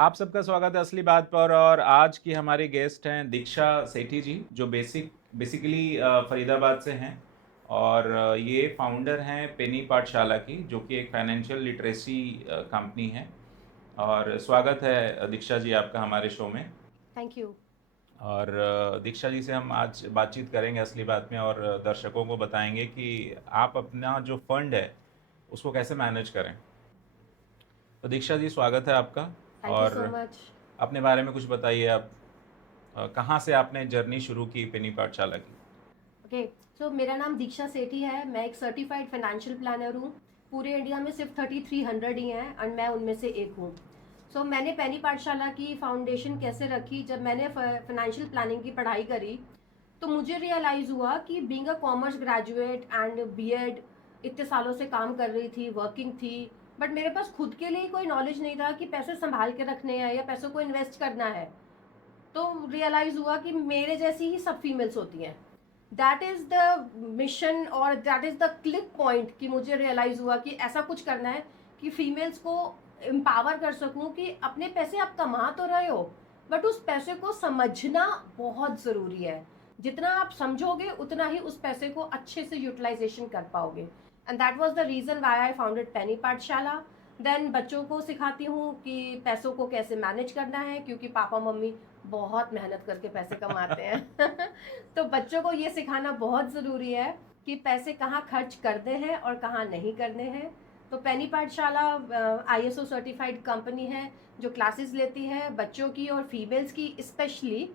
आप सबका स्वागत है असली बात पर। और आज की हमारी गेस्ट हैं दीक्षा सेठी जी, जो बेसिकली फरीदाबाद से हैं। और ये फाउंडर हैं पेनी पाठशाला की, जो कि एक फाइनेंशियल लिटरेसी कंपनी है। और स्वागत है दीक्षा जी आपका हमारे शो में। Thank you. और दीक्षा जी से हम आज बातचीत करेंगे असली बात में, और दर्शकों को बताएंगे कि आप अपना जो फंड है उसको कैसे मैनेज करें। तो दीक्षा जी, स्वागत है आपका। थैंक यू और सो मच। अपने बारे में कुछ बताइए आप। कहाँ से आपने जर्नी शुरू की पेनी पाठशाला की? ओके, सो मेरा नाम दीक्षा सेठी है। मैं एक सर्टिफाइड फाइनेंशियल प्लानर हूँ। पूरे इंडिया में सिर्फ 3300 ही हैं और मैं उनमें से एक हूँ। सो मैंने पेनी पाठशाला की फाउंडेशन कैसे रखी, जब मैंने फाइनेंशियल प्लानिंग की पढ़ाई करी तो मुझे रियलाइज़ हुआ कि being a commerce graduate and BEd इतने सालों से काम कर रही थी, वर्किंग थी, बट मेरे पास खुद के लिए कोई नॉलेज नहीं था कि पैसे संभाल के रखने हैं या पैसों को इन्वेस्ट करना है। तो रियलाइज हुआ कि मेरे जैसी ही सब फीमेल्स होती हैं। दैट इज द मिशन और that is the click point कि मुझे रियलाइज हुआ कि ऐसा कुछ करना है कि फीमेल्स को एम्पावर कर सकूं कि अपने पैसे आप कमा तो रहे हो, बट उस पैसे को समझना बहुत ज़रूरी है। जितना आप समझोगे उतना ही उस पैसे को अच्छे से यूटिलाइजेशन कर पाओगे। And that was the reason why I founded penny Pathshala. Then बच्चों को सिखाती हूँ कि पैसों को कैसे मैनेज करना है, क्योंकि पापा मम्मी बहुत मेहनत करके पैसे कमाते हैं। तो बच्चों को ये सिखाना बहुत ज़रूरी है कि पैसे कहाँ खर्च करने हैं और कहाँ नहीं करने हैं। तो पेनी पाठशाला आईएसओ सर्टिफाइड कंपनी है जो क्लासेस लेती है बच्चों की और फीमेल्स की, specially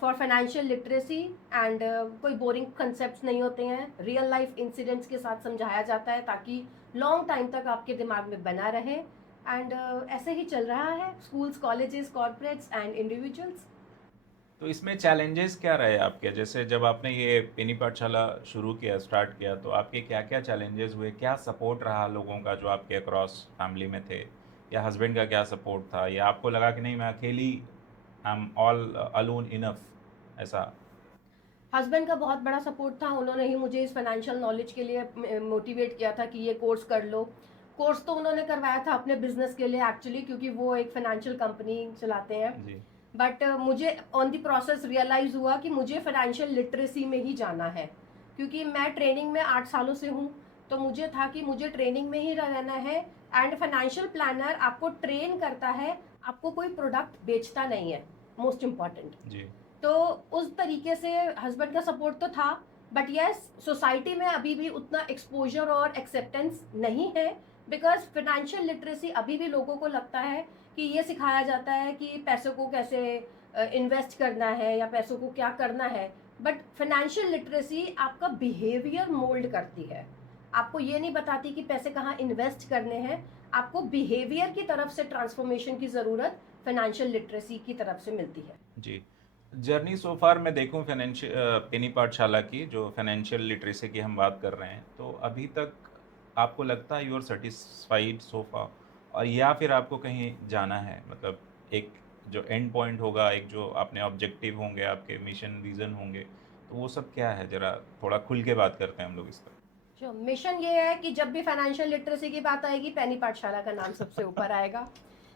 for financial literacy. And कोई बोरिंग कंसेप्ट नहीं होते हैं, रियल लाइफ इंसिडेंट्स के साथ समझाया जाता है ताकि लॉन्ग टाइम तक आपके दिमाग में बना रहे। एंड ऐसे ही चल रहा है, schools, colleges, corporates and individuals. तो इसमें चैलेंजेस क्या रहे आपके? जैसे जब आपने ये पेनी पाठशाला शुरू किया, स्टार्ट किया, तो आपके क्या क्या चैलेंजेस हुए? क्या सपोर्ट रहा लोगों का जो आपके अक्रॉस फैमिली में थे? या हस्बैंड का क्या सपोर्ट था? या आपको लगा कि नहीं, मैं अकेली, I am all alone enough, ऐसा? हस्बैंड का बहुत बड़ा सपोर्ट था। उन्होंने ही मुझे इस फाइनेंशियल नॉलेज के लिए मोटिवेट किया था कि ये कोर्स कर लो। कोर्स तो उन्होंने करवाया था अपने बिजनेस के लिए एक्चुअली, क्योंकि वो एक फाइनेंशियल कंपनी चलाते हैं। जी। बट मुझे ऑन द प्रोसेस रियलाइज हुआ कि मुझे फाइनेंशियल लिटरेसी में ही जाना है, क्योंकि मैं ट्रेनिंग में 8 सालों से हूँ। तो मुझे था कि मुझे ट्रेनिंग में ही रहना है। एंड फाइनेंशियल प्लानर आपको ट्रेन करता है, आपको कोई प्रोडक्ट बेचता नहीं है, मोस्ट इम्पॉर्टेंट। जी। तो उस तरीके से हस्बैंड का सपोर्ट तो था, बट यस, सोसाइटी में अभी भी उतना एक्सपोजर और एक्सेप्टेंस नहीं है। बिकॉज फाइनेंशियल लिटरेसी अभी भी लोगों को लगता है कि ये सिखाया जाता है कि पैसों को कैसे इन्वेस्ट करना है या पैसों को क्या करना है। बट फाइनेंशियल लिटरेसी आपका बिहेवियर मोल्ड करती है, आपको ये नहीं बताती कि पैसे कहाँ इन्वेस्ट करने हैं। आपको बिहेवियर की तरफ से ट्रांसफॉर्मेशन की ज़रूरत फाइनेंशियल लिटरेसी की तरफ से मिलती है। जी। जर्नी सो फार मैं देखूं फाइनेंशियल पेनी पाठशाला की, जो फाइनेंशियल लिटरेसी की हम बात कर रहे हैं, तो अभी तक आपको लगता है यू आर सेटिस्फाइड सो फार? और या फिर आपको कहीं जाना है? मतलब एक जो एंड पॉइंट होगा, एक जो आपने ऑब्जेक्टिव होंगे, आपके मिशन रीजन होंगे, तो वो सब क्या है? जरा थोड़ा खुल के बात करते हैं हम लोग इस पर। मिशन ये है कि जब भी फाइनेंशियल लिटरेसी की बात आएगी पेनी पाठशाला का नाम सबसे ऊपर आएगा।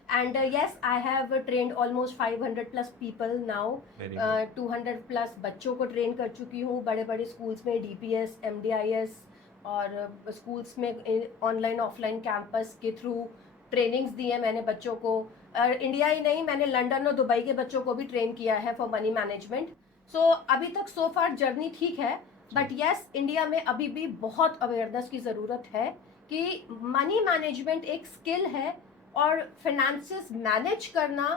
And yes, I have trained almost 500 plus people now. Very good. 200 plus बच्चों को ट्रेन कर चुकी हूँ बड़े बड़े स्कूल्स में, डीपीएस, एमडीआईएस, और स्कूल्स में ऑनलाइन ऑफलाइन कैंपस के थ्रू ट्रेनिंग्स दी है मैंने बच्चों को। और इंडिया ही नहीं, मैंने लंदन और दुबई के बच्चों को भी ट्रेन किया है फॉर मनी मैनेजमेंट। सो अभी तक सो फार जर्नी ठीक है। जी। बट यस, इंडिया में अभी भी बहुत अवेयरनेस की ज़रूरत है कि मनी मैनेजमेंट एक स्किल है और फिनेंसेस मैनेज करना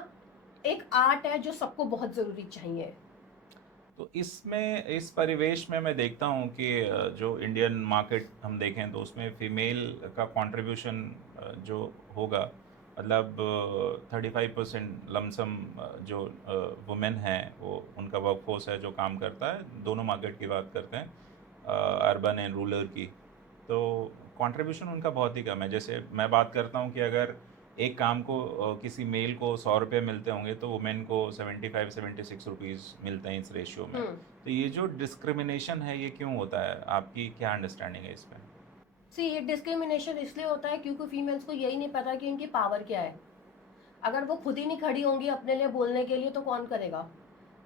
एक आर्ट है जो सबको बहुत ज़रूरी चाहिए। तो इसमें, इस परिवेश में मैं देखता हूँ कि जो इंडियन मार्केट हम देखें तो उसमें फीमेल का कंट्रीब्यूशन जो होगा, मतलब 35% लमसम जो वुमेन हैं, वो उनका वर्कफोर्स है जो काम करता है। दोनों मार्केट की बात करते हैं, अर्बन एंड रूरल की। तो कंट्रीब्यूशन उनका बहुत ही कम है। जैसे मैं बात करता हूँ कि अगर एक काम को किसी मेल को 100 रुपये मिलते होंगे, तो वुमेन को 75-76 रुपीज़ मिलते हैं इस रेशियो में। हम्म। तो ये जो डिस्क्रिमिनेशन है, ये क्यों होता है? आपकी क्या अंडरस्टैंडिंग है इस पे? सी, ये डिस्क्रिमिनेशन इसलिए होता है क्योंकि फीमेल्स को यही नहीं पता कि इनकी पावर क्या है। अगर वो खुद ही नहीं खड़ी होंगी अपने लिए बोलने के लिए तो कौन करेगा?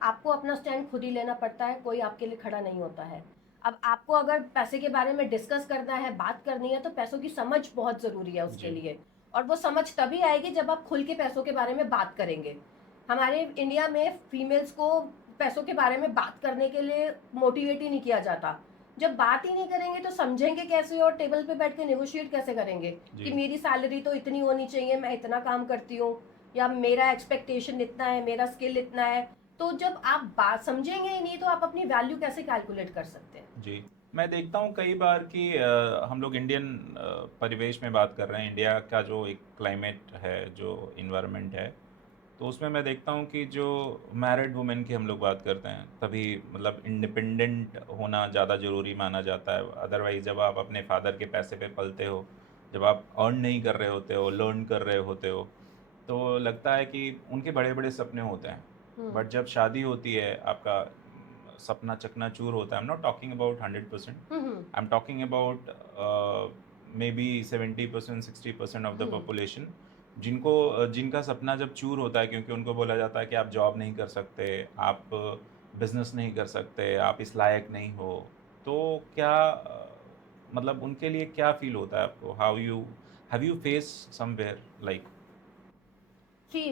आपको अपना स्टैंड खुद ही लेना पड़ता है, कोई आपके लिए खड़ा नहीं होता है। अब आपको अगर पैसे के बारे में डिस्कस करना है, बात करनी है, तो पैसों की समझ बहुत ज़रूरी है उसके जी लिए। और वो समझ तभी आएगी जब आप खुल के पैसों के बारे में बात करेंगे। हमारे इंडिया में फीमेल्स को पैसों के बारे में बात करने के लिए मोटिवेट ही नहीं किया जाता। जब बात ही नहीं करेंगे तो समझेंगे कैसे और टेबल पे बैठ के नेगोशिएट कैसे करेंगे कि जी मेरी सैलरी तो इतनी होनी चाहिए, मैं इतना काम करती हूँ, या मेरा एक्सपेक्टेशन इतना है, मेरा स्किल इतना है। तो जब आप बात समझेंगे ही नहीं तो आप अपनी वैल्यू कैसे कैलकुलेट कर सकते हैं? जी। मैं देखता हूँ कई बार कि हम लोग इंडियन परिवेश में बात कर रहे हैं, इंडिया का जो एक क्लाइमेट है, जो इन्वायरमेंट है, तो उसमें मैं देखता हूँ कि जो मैरिड वुमेन की हम लोग बात करते हैं, तभी मतलब इंडिपेंडेंट होना ज़्यादा ज़रूरी माना जाता है। अदरवाइज़ जब आप अपने फादर के पैसे पे पलते हो, जब आप अर्न नहीं कर रहे होते हो, लर्न कर रहे होते हो, तो लगता है कि उनके बड़े-बड़े सपने होते हैं। हम्म। बट जब शादी होती है, आपका सपना चकनाचूर होता है। आई am not talking about 100%, hmm. I am talking about may be 70%, 60% of the hmm. Population, जिनको जिनका सपना जब चूर होता है, क्योंकि उनको बोला जाता है कि आप जॉब नहीं कर सकते, आप बिजनेस नहीं कर सकते, आप इस लायक नहीं हो। तो क्या मतलब उनके लिए क्या फील होता है आपको? How you have you face somewhere like? जी,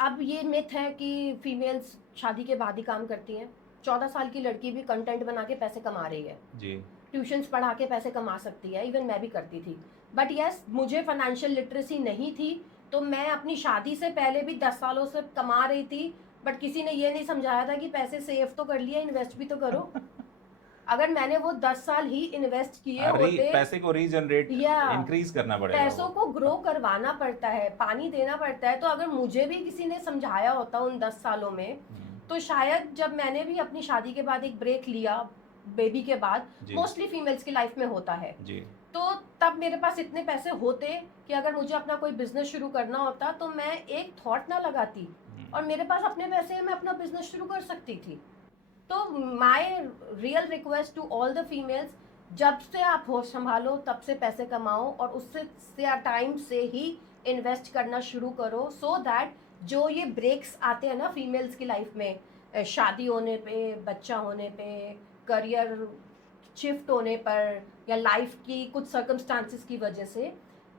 अब ये मिथ है कि फीमेल्स शादी के बाद ही काम करती हैं। 14 साल की लड़की भी कंटेंट बना के पैसे कमा रही है, जी ट्यूशन्स पढ़ा के पैसे कमा सकती है, इवन मैं भी करती थी। बट यस, मुझे फाइनेंशियल लिटरेसी नहीं थी, तो मैं अपनी शादी से पहले भी 10 सालों से कमा रही थी। बट किसी ने ये नहीं समझाया था कि पैसे सेव तो कर लिए, इन्वेस्ट भी तो करो। अगर मैंने वो 10 साल ही इन्वेस्ट किए होते, पैसे को रीजनरेट या इंक्रीज करना पड़ेगा पैसों वो। को ग्रो करवाना पड़ता है, पानी देना पड़ता है। तो अगर मुझे भी किसी ने समझाया होता उन 10 सालों में, हम्म, तो शायद जब मैंने भी अपनी शादी के बाद एक ब्रेक लिया, बेबी के बाद, जी मोस्टली फीमेल्स की लाइफ में होता है, जी तो तब मेरे पास इतने पैसे होते कि अगर मुझे अपना कोई बिजनेस शुरू करना होता तो मैं एक थॉट ना लगाती, और मेरे पास अपने पैसे मैं अपना बिजनेस शुरू कर सकती थी। तो my real request to all the females, जब से आप होश संभालो तब से पैसे कमाओ, और उससे टाइम से ही इन्वेस्ट करना शुरू करो, सो दैट जो ये ब्रेक्स आते हैं ना फीमेल्स की लाइफ में, शादी होने पे, बच्चा होने पे, करियर शिफ्ट होने पर, या लाइफ की कुछ सर्कमस्टांसिस की वजह से,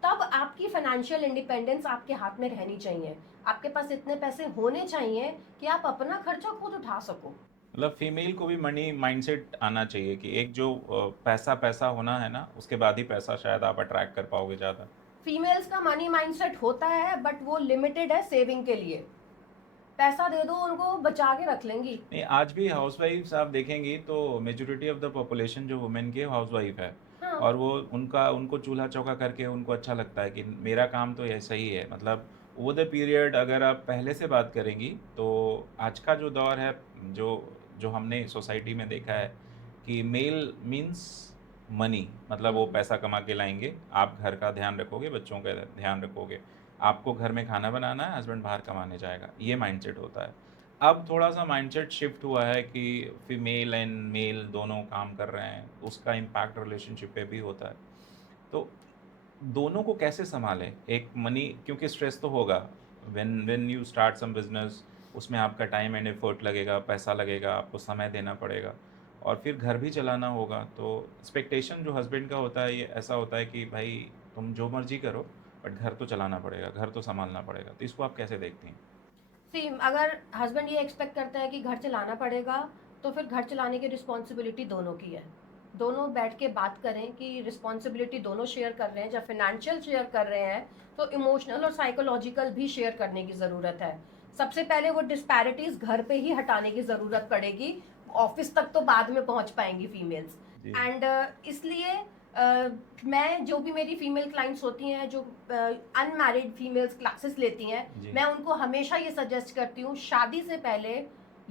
तब आपकी फाइनेंशियल इंडिपेंडेंस आपके हाथ में रहनी चाहिए। आपके पास इतने पैसे होने चाहिए कि आप अपना खर्चा खुद उठा सको। मतलब फीमेल को भी मनी माइंडसेट आना चाहिए कि एक जो पैसा पैसा होना है ना, उसके बाद ही पैसा शायद आप अट्रैक्ट कर पाओगे ज़्यादा। फीमेल्स का मनी माइंडसेट होता है, बट वो लिमिटेड है सेविंग के लिए। पैसा दे दो उनको, बचा के रख लेंगी। नहीं, आज भी हाउसवाइफ्स आप देखेंगी तो मेजोरिटी ऑफ द पॉपुलेशन जो वुमेन की है हाउसवाइफ है। हाँ। और वो उनको चूल्हा चौका करके उनको अच्छा लगता है कि मेरा काम तो ऐसा ही है। मतलब ओवर द पीरियड अगर आप पहले से बात करेंगी तो आज का जो दौर है, जो जो हमने सोसाइटी में देखा है कि मेल मीन्स मनी, मतलब वो हम्म। पैसा कमा के लाएंगे, आप घर का ध्यान रखोगे, बच्चों का ध्यान रखोगे, आपको घर में खाना बनाना है, हस्बैंड बाहर कमाने जाएगा, ये माइंडसेट होता है। अब थोड़ा सा माइंडसेट शिफ्ट हुआ है कि फीमेल एंड मेल दोनों काम कर रहे हैं, उसका इम्पैक्ट रिलेशनशिप पे भी होता है। तो दोनों को कैसे संभालें? एक मनी, क्योंकि स्ट्रेस तो होगा, when when you start some business, उसमें आपका टाइम एंड एफर्ट लगेगा, पैसा लगेगा, आपको समय देना पड़ेगा, और फिर घर भी चलाना होगा। तो एक्सपेक्टेशन जो हस्बैंड का होता है, ये ऐसा होता है कि भाई तुम जो मर्जी करो, बट घर तो चलाना पड़ेगा, घर तो संभालना पड़ेगा। तो इसको आप कैसे देखती हैं? सी, अगर हस्बैंड ये एक्सपेक्ट करता है कि घर चलाना पड़ेगा, तो फिर घर चलाने की रिस्पॉन्सिबिलिटी दोनों की है। दोनों बैठ के बात करें कि रिस्पॉन्सिबिलिटी दोनों शेयर कर रहे हैं। जब फाइनेंशियल शेयर कर रहे हैं तो इमोशनल और साइकोलॉजिकल भी शेयर करने की ज़रूरत है। सबसे पहले वो डिस्पैरिटीज घर पे ही हटाने की ज़रूरत पड़ेगी। ऑफिस तक तो बाद में पहुंच पाएंगी फीमेल्स। जी एंड इसलिए मैं, जो भी मेरी फीमेल क्लाइंट्स होती हैं जो अनमैरिड फीमेल्स क्लासेस लेती हैं, जी मैं उनको हमेशा ये सजेस्ट करती हूँ, शादी से पहले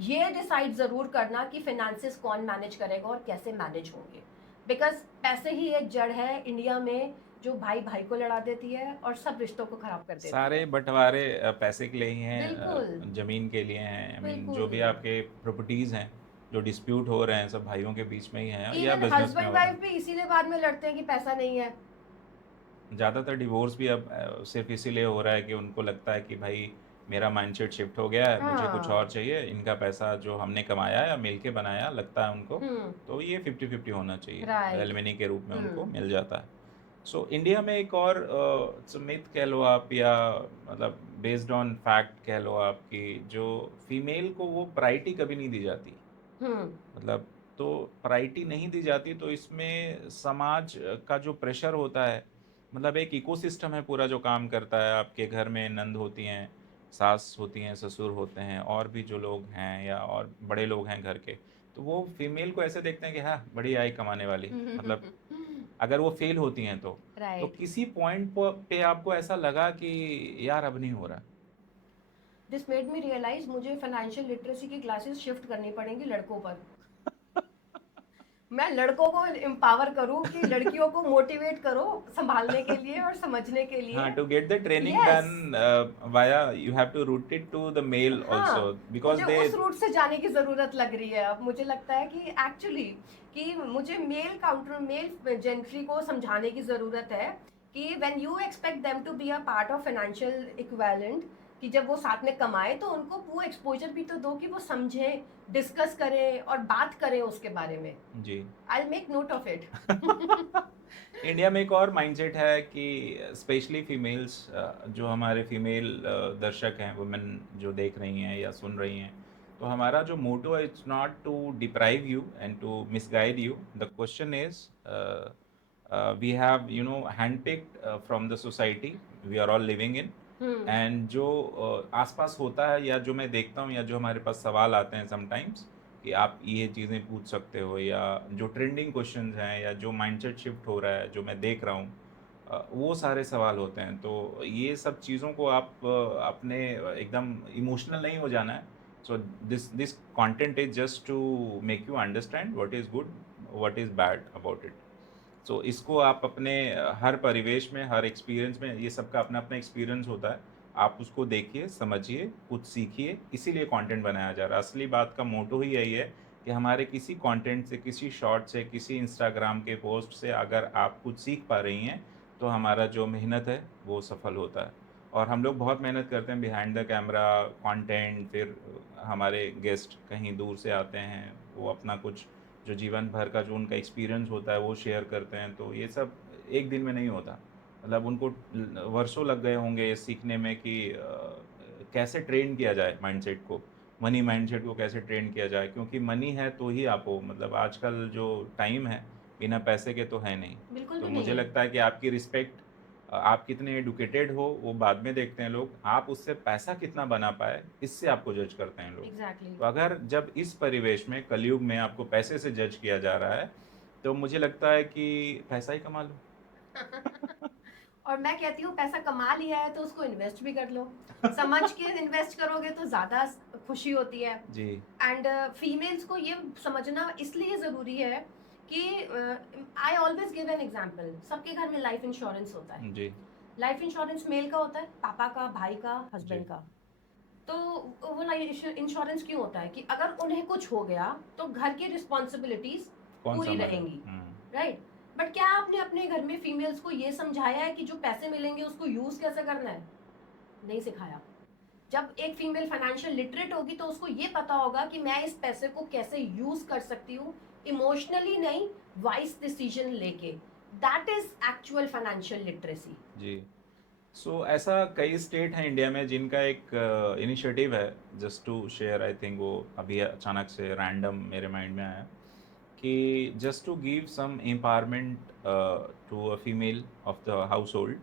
ये डिसाइड ज़रूर करना कि फिनेंसेस कौन मैनेज करेगा और कैसे मैनेज होंगे। बिकॉज पैसे ही एक जड़ है इंडिया में जो भाई भाई को लड़ा देती है और सब रिश्तों को खराब कर देती है। सारे बंटवारे पैसे के लिए ही हैं, बिल्कुल। ज़मीन के लिए हैं। आई मीन जो बिल्कुल। भी आपके प्रॉपर्टीज़ हैं, जो डिस्प्यूट हो रहे हैं, सब भाइयों के बीच में ही हैं या इवन बिजनेस में हस्बैंड हो रहे वाइफ हैं। भी इसीलिए बाद में लड़ते हैं कि पैसा नहीं है। ज़्यादातर डिवोर्स भी अब सिर्फ इसीलिए हो रहा है कि उनको लगता है कि भाई मेरा माइंडसेट शिफ्ट हो गया है, मुझे कुछ और हाँ। चाहिए, इनका पैसा जो हमने कमाया या मिल के बनाया लगता है उनको, हुँ, तो ये 50-50 होना चाहिए, राइट। एलिमनी के रूप में उनको हुँ, मिल जाता है। सो इंडिया में एक और मिथ कह लो आप या मतलब बेस्ड ऑन फैक्ट कह लो आप कि जो फीमेल को वो प्रायोरिटी कभी नहीं दी जाती। हुँ, मतलब तो प्रायोरिटी नहीं दी जाती तो इसमें समाज का जो प्रेशर होता है, मतलब एक इकोसिस्टम है पूरा जो काम करता है। आपके घर में नंद होती हैं, सास होती हैं, ससुर होते हैं, और भी जो लोग हैं या और बड़े लोग हैं घर के, तो वो फीमेल को ऐसे देखते हैं कि हाँ बड़ी आई कमाने वाली, मतलब अगर वो फेल होती हैं तो राइट। किसी पॉइंट पे आपको ऐसा लगा कि यार अब नहीं हो रहा। दिस मेड मी रियलाइज़ मुझे फाइनेंशियल लिटरेसी की क्लासेस शिफ्ट करनी पड़ेंगी लड़कों पर। मैं लड़कों को एम्पावर करूँ कि लड़कियों को मोटिवेट करो सँभालने के लिए और समझने के हाँ, लिए। to get the training yes, done via you have to route it to the male also हाँ, because मुझे they उस रूट से जाने की ज़रूरत लग रही है अब। मुझे लगता है कि एक्चुअली कि मुझे मेल जेंट्री को समझाने की ज़रूरत है कि when you expect them to be a part of financial equivalent, कि जब वो साथ में कमाए तो उनको वो एक्सपोज़र भी तो दो कि वो समझें, डिस्कस करें और बात करें उसके बारे में। जी। I will make note of it. India में एक और माइंडसेट है कि स्पेशली फीमेल्स, जो हमारे फीमेल दर्शक हैं, वुमेन जो देख रही हैं या सुन रही हैं, तो हमारा जो मोटो है it's not to deprive you and to misguide you. The question is we have handpicked from the society we are all living in, hmm, and जो आसपास होता है या जो मैं देखता हूँ या जो हमारे पास सवाल आते हैं समटाइम्स कि आप ये चीज़ें पूछ सकते हो, या जो ट्रेंडिंग क्वेश्चंस हैं या जो माइंडसेट शिफ्ट हो रहा है जो मैं देख रहा हूँ, वो सारे सवाल होते हैं। तो ये सब चीज़ों को आप अपने एकदम इमोशनल नहीं हो जाना है। So this this content is just to make you understand what is good, what is bad about it. So इसको आप अपने हर परिवेश में, हर एक्सपीरियंस में, ये सबका अपना अपना एक्सपीरियंस होता है। आप उसको देखिए, समझिए, कुछ सीखिए, इसीलिए कंटेंट बनाया जा रहा है। असली बात का मोटो ही यही है कि हमारे किसी कंटेंट से, किसी शॉर्ट से, किसी इंस्टाग्राम के पोस्ट से अगर आप कुछ सीख पा रही हैं, तो हमारा जो मेहनत है वो सफल होता है। और हम लोग बहुत मेहनत करते हैं बिहाइंड द कैमरा कंटेंट, फिर हमारे गेस्ट कहीं दूर से आते हैं, वो अपना कुछ जो जीवन भर का जो उनका एक्सपीरियंस होता है वो शेयर करते हैं, तो ये सब एक दिन में नहीं होता। मतलब उनको वर्षों लग गए होंगे ये सीखने में कि कैसे ट्रेन किया जाए माइंडसेट को, मनी माइंडसेट को कैसे ट्रेन किया जाए, क्योंकि मनी है तो ही आप हो। मतलब आजकल जो टाइम है बिना पैसे के तो है नहीं। बिल्कुल तो भी नहीं मुझे है। लगता है कि आपकी रिस्पेक्ट, आप कितने एडुकेटेड हो वो बाद में देखते हैं लोग, आप उससे पैसा कितना बना पाए इससे आपको जज करते हैं लोग। एग्ज़ैक्टली। तो अगर जब इस परिवेश में कलयुग में आपको पैसे से जज किया जा रहा है, तो मुझे लगता है कि पैसा ही कमा लो। और मैं कहती हूँ पैसा कमा लिया है तो उसको इन्वेस्ट भी कर लो। समझ के इन्वेस्ट करोगे तो ज़्यादा खुशी होती है। जी, एंड फीमेल्स को ये समझना इसलिए ज़रूरी है कि I always give an example. सबके घर में लाइफ इंश्योरेंस होता है। जी, लाइफ इंश्योरेंस मेल का होता है, पापा का, भाई का, जी। हस्बैंड का। तो वो लाइफ इंश्योरेंस क्यों होता है कि अगर उन्हें कुछ हो गया तो घर की रिस्पॉन्सिबिलिटीज कौन पूरी सँभालेगा? रहेंगी, राइट। बट क्या आपने अपने घर में फीमेल्स को ये समझाया है कि जो पैसे मिलेंगे उसको यूज कैसे करना है? नहीं सिखाया। जब एक फीमेल फाइनेंशियल लिटरेट होगी तो उसको ये पता होगा कि मैं इस पैसे को कैसे यूज कर सकती हूँ, इमोशनली नहीं, वाइज डिसीजन लेके। That is actual financial literacy. जी। सो ऐसा कई स्टेट हैं इंडिया में जिनका एक इनिशिएटिव है, just to share, I think वो अभी अचानक से रैंडम मेरे माइंड में आया कि just to give some empowerment to a female of the household,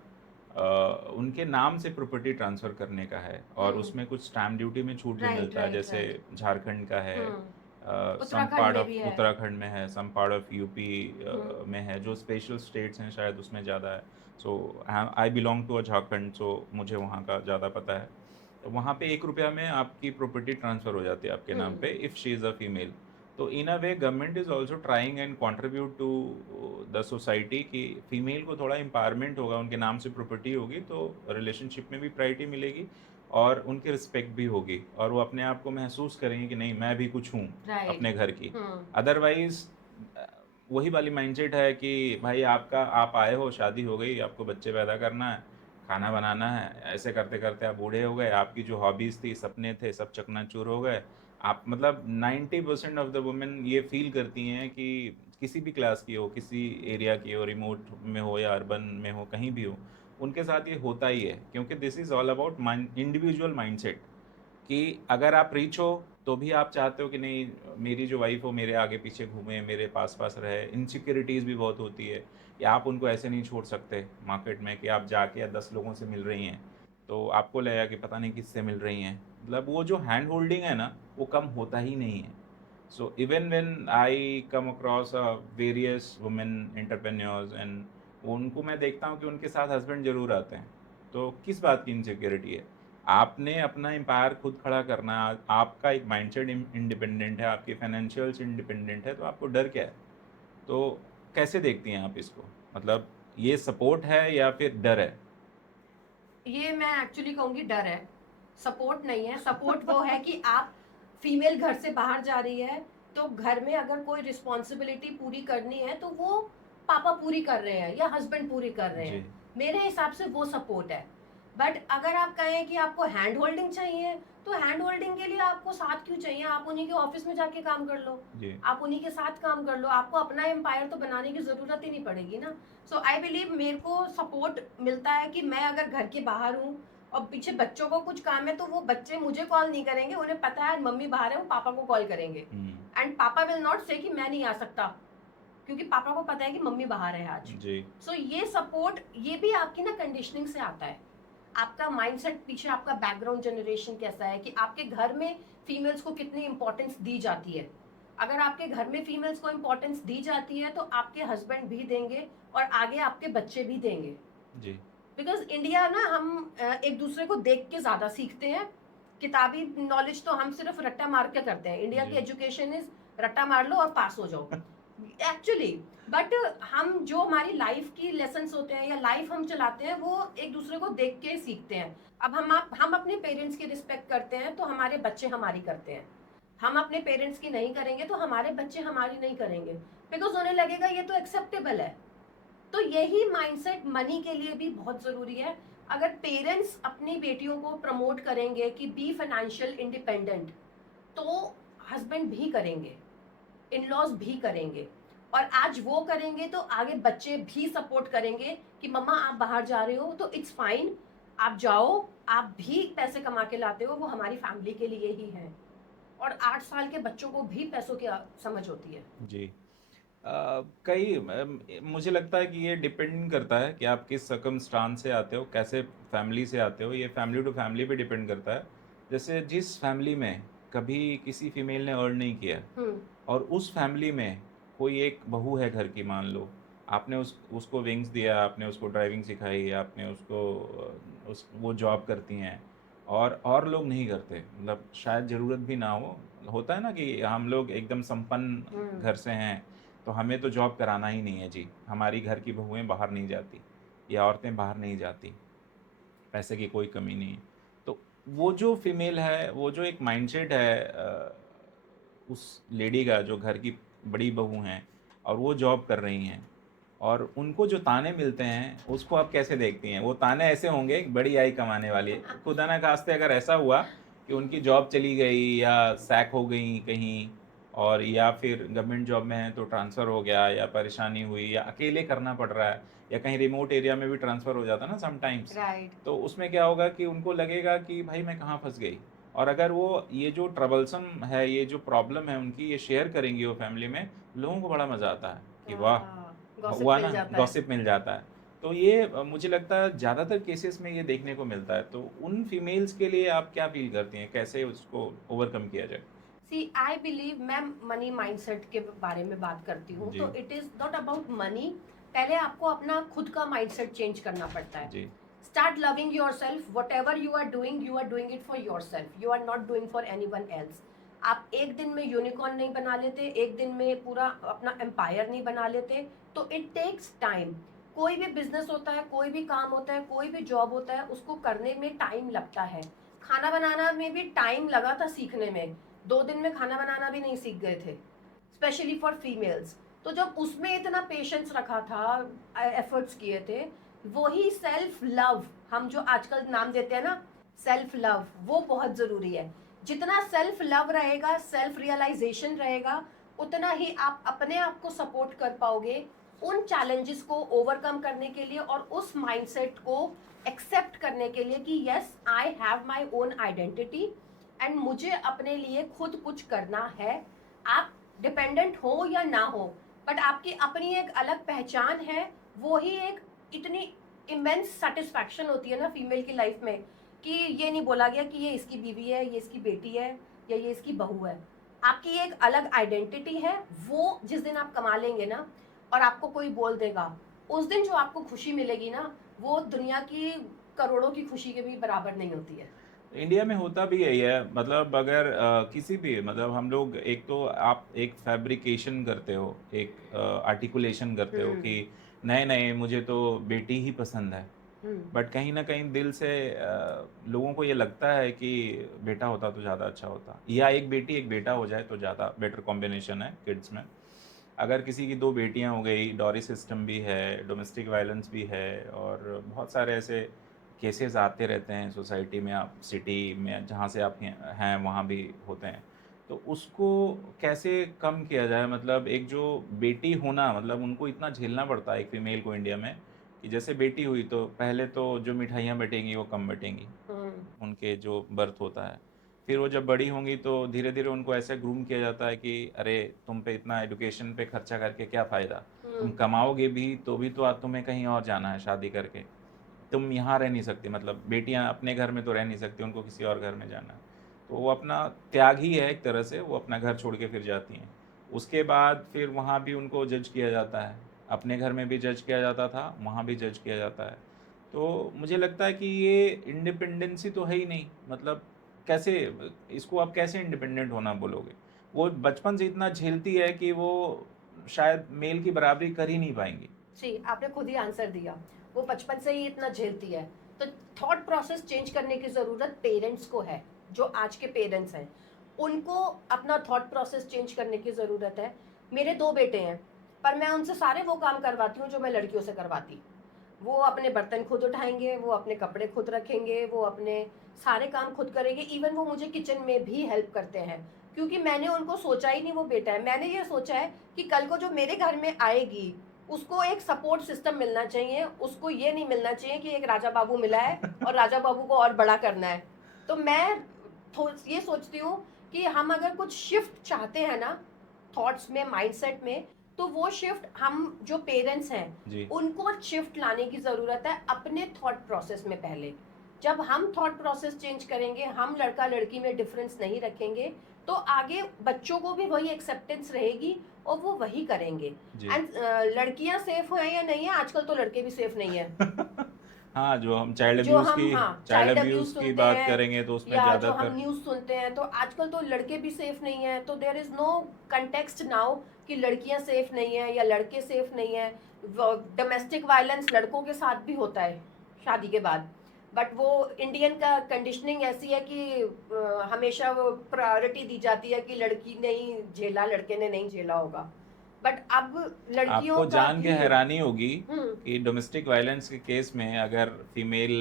उनके नाम से प्रॉपर्टी ट्रांसफ़र करने का है, और हम्म, उसमें कुछ स्टैम्प ड्यूटी में छूट भी राइट मिलता है। राइट जैसे राइट। झारखंड का है, सम उत्तराखंड पार्ट में ऑफ भी है। उत्तराखंड में है, सम पार्ट ऑफ यूपी हम्म, में है, जो स्पेशल स्टेट्स हैं शायद उसमें ज़्यादा है। So I belong to a Jharkhand, so मुझे वहाँ का ज़्यादा पता है। तो वहाँ पे 1 रुपया में आपकी प्रॉपर्टी ट्रांसफ़र हो जाती है आपके नाम हम्म, पे if she is a female. तो in a way government is also trying and contribute to the society कि फीमेल को थोड़ा एम्पावरमेंट होगा, उनके नाम से प्रॉपर्टी होगी तो रिलेशनशिप में भी प्रायोरिटी मिलेगी और उनकी रिस्पेक्ट भी होगी, और वो अपने आप को महसूस करेंगे कि नहीं मैं भी कुछ हूँ राइट। अपने घर की। हम्म, अदरवाइज़ वही वाली माइंडसेट है कि भाई आपका आप आए हो, शादी हो गई, आपको बच्चे पैदा करना है, खाना बनाना है, ऐसे करते करते आप बूढ़े हो गए, आपकी जो हॉबीज़ थी, सपने थे, सब चकनाचूर हो गए। आप मतलब 90% ऑफ द वुमेन ये फील करती हैं कि किसी भी क्लास की हो, किसी एरिया की हो, रिमोट में हो या अर्बन में हो, कहीं भी हो, उनके साथ ये होता ही है, क्योंकि this is all about mind, individual mindset. कि अगर आप रिच हो तो भी आप चाहते हो कि नहीं, मेरी जो वाइफ हो मेरे आगे पीछे घूमे, मेरे पास पास रहे। इनसिक्योरिटीज़ भी बहुत होती है कि आप उनको ऐसे नहीं छोड़ सकते मार्केट में कि आप जाके या 10 लोगों से मिल रही हैं तो आपको लगेगा कि पता नहीं किससे मिल रही हैं। मतलब वो जो हैंड होल्डिंग है ना, वो कम होता ही नहीं है। So even when I come across various women entrepreneurs and उनको मैं देखता हूँ कि उनके साथ हस्बैंड ज़रूर आते हैं। तो किस बात की इनसिक्योरिटी है? आपने अपना एम्पायर खुद खड़ा करना है, आपका एक माइंडसेट इंडिपेंडेंट है, आपके फाइनेंशियल्स इंडिपेंडेंट है, तो आपको डर क्या है? तो कैसे देखती हैं आप इसको? मतलब ये सपोर्ट है या फिर डर है? ये मैं एक्चुअली कहूंगी डर है, सपोर्ट नहीं है। सपोर्ट वो है कि आप फीमेल घर से बाहर जा रही है, तो घर में अगर कोई रिस्पॉन्सिबिलिटी पूरी करनी है तो वो पापा पूरी कर रहे हैं या हस्बैंड पूरी कर रहे जी, हैं। मेरे हिसाब से वो सपोर्ट है। बट अगर आप कहें कि आपको हैंड होल्डिंग चाहिए, तो हैंड होल्डिंग के लिए आपको साथ क्यों चाहिए? आप उन्हीं के ऑफिस में जाके काम कर लो, जी, आप उन्हीं के साथ काम कर लो, आपको अपना एम्पायर तो बनाने की जरूरत ही नहीं पड़ेगी ना। सो आई बिलीव मेरे को सपोर्ट मिलता है कि मैं अगर घर के बाहर हूँ और पीछे बच्चों को कुछ काम है, तो वो बच्चे मुझे कॉल नहीं करेंगे, उन्हें पता है मम्मी बाहर है, वो पापा को कॉल करेंगे। हुँ, एंड पापा विल नॉट से कि मैं नहीं आ सकता, क्योंकि पापा को पता है कि मम्मी बाहर है आज। जी, सो ये सपोर्ट, ये भी आपकी ना कंडीशनिंग से आता है। आपका माइंडसेट, पीछे आपका बैकग्राउंड जनरेशन कैसा है, कि आपके घर में फीमेल्स को कितनी इंपॉर्टेंस दी जाती है। अगर आपके घर में फीमेल्स को इंपॉर्टेंस दी जाती है, तो आपके हस्बैंड भी देंगे और आगे आपके बच्चे भी देंगे। जी, बिकॉज इंडिया ना, हम एक दूसरे को देख के ज्यादा सीखते हैं। किताबी नॉलेज तो हम सिर्फ रट्टा मार के करते हैं। इंडिया की जी। एजुकेशन इज रट्टा मार लो और पास हो जाओ एक्चुअली। बट हम जो हमारी लाइफ की लेसन्स होते हैं या लाइफ हम चलाते हैं, वो एक दूसरे को देख के सीखते हैं। अब हम अपने पेरेंट्स की रिस्पेक्ट करते हैं, तो हमारे बच्चे हमारी करते हैं। हम अपने पेरेंट्स की नहीं करेंगे तो हमारे बच्चे हमारी नहीं करेंगे, बिकॉज उन्हें लगेगा ये तो एक्सेप्टेबल है। तो यही माइंडसेट मनी के लिए भी बहुत जरूरी है। अगर पेरेंट्स अपनी बेटियों को प्रमोट करेंगे कि बी फाइनेंशियल इंडिपेंडेंट, तो हस्बैंड भी करेंगे, इन लॉज भी करेंगे। और आज वो करेंगे तो आगे बच्चे भी सपोर्ट करेंगे कि मम्मा आप बाहर जा रहे हो तो इट्स फाइन, आप जाओ, आप भी पैसे कमा के लाते हो, वो हमारी फैमिली के लिए ही है। और 8 साल के बच्चों को भी पैसों की समझ होती है। जी। कई मुझे लगता है कि ये डिपेंड करता है कि आप किस सर्कमस्टांस से आते हो, कैसे फैमिली से आते हो। ये फैमिली टू फैमिली पे डिपेंड करता है। जैसे जिस फैमिली में कभी किसी फीमेल ने अर्न नहीं किया हम्म। और उस फैमिली में कोई एक बहू है घर की, मान लो, आपने उसको विंग्स दिया, आपने उसको ड्राइविंग सिखाई, आपने उसको उस वो जॉब करती हैं और लोग नहीं करते, मतलब शायद ज़रूरत भी ना हो। होता है ना कि हम लोग एकदम संपन्न हम्म। घर से हैं, तो हमें तो जॉब कराना ही नहीं है जी, हमारी घर की बहुएँ बाहर नहीं जाती या औरतें बाहर नहीं जाती, पैसे की कोई कमी नहीं है। तो वो जो फीमेल है, वो जो एक माइंडसेट है उस लेडी का जो घर की बड़ी बहू हैं और वो जॉब कर रही हैं और उनको जो ताने मिलते हैं उसको आप कैसे देखती हैं? वो ताने ऐसे होंगे कि बड़ी आई कमाने वाली है। खुदा ना खास्ते अगर ऐसा हुआ कि उनकी जॉब चली गई या सैक हो गई कहीं, और या फिर गवर्नमेंट जॉब में है तो ट्रांसफ़र हो गया या परेशानी हुई या अकेले करना पड़ रहा है या कहीं रिमोट एरिया में भी ट्रांसफ़र हो जाता है ना समटाइम्स। राइट। तो उसमें क्या होगा कि उनको लगेगा कि भाई मैं कहाँ फँस गई। और अगर वो ये जो ट्रबलसम है, ये जो प्रॉब्लम है उनकी, ये शेयर करेंगी वो फैमिली में, लोगों को बड़ा मज़ा आता है कि वाह! गॉसिप हुआ मिल ना, जाता है। गॉसिप मिल जाता है। तो ये मुझे लगता है ज़्यादातर केसेस में ये देखने को मिलता है। तो उन फीमेल्स के लिए आप क्या फ़ील करती हैं? कैसे उसको ओवरकम किया जाए? सी आई बिलीव, मैं मनी माइंडसेट के बारे में बात करती हूँ, जी, तो it is not about money. पहले आपको अपना खुद का माइंडसेट चेंज करना पड़ता है। जी, start loving yourself. Whatever you are doing it for yourself, you are not doing for anyone else. आप एक दिन में यूनिकॉर्न नहीं बना लेते, एक दिन में पूरा अपना एम्पायर नहीं बना लेते। तो इट टेक्स टाइम। कोई भी बिजनेस होता है, कोई भी काम होता है, कोई भी जॉब होता है, उसको करने में टाइम लगता है। खाना बनाना में भी टाइम लगा था सीखने में। 2 दिन में खाना बनाना भी नहीं सीख गए थे, स्पेशली फॉर फीमेल्स। तो जब उसमें इतना पेशेंस रखा था, एफर्ट्स किए थे, वही सेल्फ लव हम जो आजकल नाम देते हैं ना, सेल्फ लव, वो बहुत जरूरी है। जितना सेल्फ लव रहेगा, सेल्फ रियलाइजेशन रहेगा, उतना ही आप अपने आप को सपोर्ट कर पाओगे उन चैलेंजेस को ओवरकम करने के लिए और उस माइंडसेट को एक्सेप्ट करने के लिए कि yes I have my own identity and मुझे अपने लिए खुद कुछ करना है। आप डिपेंडेंट हो या ना हो, बट आपकी अपनी एक अलग पहचान है। वो ही एक इतनी इमेंस सेटिस्फैक्शन होती है ना फीमेल की लाइफ में, कि ये नहीं बोला गया कि ये इसकी बीवी है, ये इसकी बेटी है, या ये इसकी बहू है। आपकी एक अलग आइडेंटिटी है। वो जिस दिन आप कमा लेंगे ना और आपको कोई बोल देगा, उस दिन जो आपको खुशी मिलेगी ना, वो दुनिया की करोड़ों की खुशी के भी बराबर नहीं होती है। इंडिया में होता भी यही है, मतलब अगर किसी भी, मतलब हम लोग, एक तो आप एक फैब्रिकेशन करते हो, एक आर्टिकुलेशन करते हो कि नहीं नहीं मुझे तो बेटी ही पसंद है, बट कहीं ना कहीं दिल से लोगों को ये लगता है कि बेटा होता तो ज़्यादा अच्छा होता, या एक बेटी एक बेटा हो जाए तो ज़्यादा बेटर कॉम्बिनेशन है किड्स में। अगर किसी की दो बेटियां हो गई, डॉरी सिस्टम भी है, डोमेस्टिक वायलेंस भी है, और बहुत सारे ऐसे केसेस आते रहते हैं सोसाइटी में, आप सिटी में जहाँ से आप हैं वहाँ भी होते हैं। तो उसको कैसे कम किया जाए, मतलब एक जो बेटी होना, मतलब उनको इतना झेलना पड़ता है एक फीमेल को इंडिया में, कि जैसे बेटी हुई तो पहले तो जो मिठाइयाँ बटेंगी वो कम बटेंगी, उनके जो बर्थ होता है। फिर वो जब बड़ी होंगी तो धीरे धीरे उनको ऐसे ग्रूम किया जाता है कि अरे तुम पे इतना एजुकेशन पे खर्चा करके क्या फ़ायदा, तुम कमाओगे भी तो आज तुम्हें कहीं और जाना है शादी करके, तुम यहाँ रह नहीं सकती, मतलब बेटियाँ अपने घर में तो रह नहीं सकती, उनको किसी और घर में जाना है। तो वो अपना त्याग ही है एक तरह से, वो अपना घर छोड़ के फिर जाती हैं। उसके बाद फिर वहाँ भी उनको जज किया जाता है, अपने घर में भी जज किया जाता था, वहाँ भी जज किया जाता है। तो मुझे लगता है कि ये इंडिपेंडेंसी तो है ही नहीं, मतलब कैसे इसको आप कैसे इंडिपेंडेंट होना बोलोगे? वो बचपन से इतना झेलती है कि वो शायद मेल की बराबरी कर ही नहीं पाएंगी। जी, आपने खुद ही आंसर दिया। वो बचपन से ही इतना झेलती है। तो थॉट प्रोसेस चेंज करने की जरूरत पेरेंट्स को है। जो आज के पेरेंट्स हैं उनको अपना थॉट प्रोसेस चेंज करने की जरूरत है। मेरे 2 बेटे हैं, पर मैं उनसे सारे वो काम करवाती हूँ जो मैं लड़कियों से करवाती। वो अपने बर्तन खुद उठाएंगे, वो अपने कपड़े खुद रखेंगे, वो अपने सारे काम खुद करेंगे। इवन वो मुझे किचन में भी हेल्प करते हैं, क्योंकि मैंने उनको सोचा ही नहीं वो बेटा है। मैंने ये सोचा है कि कल को जो मेरे घर में आएगी उसको एक सपोर्ट सिस्टम मिलना चाहिए। उसको ये नहीं मिलना चाहिए कि एक राजा बाबू मिला है और राजा बाबू को और बड़ा करना है। तो मैं ये सोचती हूँ कि हम अगर कुछ शिफ्ट चाहते हैं ना थॉट्स में, माइंडसेट में, तो वो शिफ्ट हम जो पेरेंट्स हैं जी। उनको शिफ्ट लाने की जरूरत है अपने थॉट प्रोसेस में पहले। जब हम थॉट प्रोसेस चेंज करेंगे, हम लड़का लड़की में डिफरेंस नहीं रखेंगे, तो आगे बच्चों को भी वही एक्सेप्टेंस रहेगी और वो वही करेंगे। जी। एंड लड़कियां सेफ हैं या नहीं है, आजकल तो लड़के भी सेफ नहीं है। हाँ, जो हम चाइल्ड जो अब्यूज़ हम, की हाँ, चाइल्ड चाइल्ड अब्यूज अब्यूज़ की सुनते बात हैं करेंगे तो उसमें या जो हम ज़्यादातर न्यूज सुनते हैं, तो आजकल तो लड़के भी सेफ नहीं है। तो there is no context now कि लड़कियां सेफ नहीं है या लड़के सेफ नहीं है। डोमेस्टिक वायलेंस लड़कों के साथ भी होता है शादी के बाद, बट वो इंडियन का कंडीशनिंग ऐसी है कि हमेशा वो प्रायोरिटी दी जाती है कि लड़की नहीं झेला, लड़के ने नहीं झेला होगा। बट अब लड़कियों आपको का जान के भी हैरानी होगी हम्म कि डोमेस्टिक वायलेंस के केस में अगर फीमेल,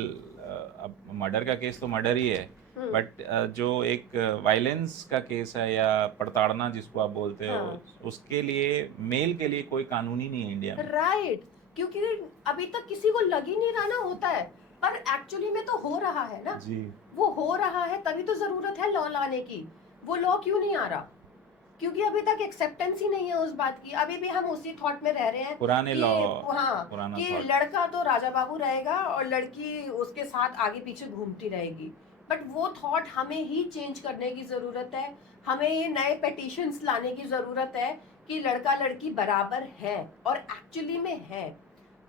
अब मर्डर का केस तो मर्डर ही है, हम्म बट जो एक वायलेंस का केस है या प्रताड़ना जिसको आप बोलते हो, हाँ, उसके लिए मेल के लिए कोई कानून ही नहीं है इंडिया में। राइट। क्योंकि अभी तक किसी को लग ही नहीं रहा ना होता है, पर एक्चुअली में तो हो रहा है ना। जी। वो हो रहा है तभी तो जरूरत है लॉ लाने की। वो लॉ क्यों नहीं आ रहा? क्योंकि अभी तक एक्सेप्टेंस ही नहीं है उस बात की। अभी भी हम उसी थॉट में रह रहे हैं पुराने कि लॉ, हाँ, पुराना कि थॉट। लड़का तो राजा बाबू रहेगा और लड़की उसके साथ आगे पीछे घूमती रहेगी। बट वो थॉट हमें ही चेंज करने की जरूरत है। हमें ये नए पेटिशंस लाने की जरूरत है कि लड़का लड़की बराबर है और एक्चुअली में है।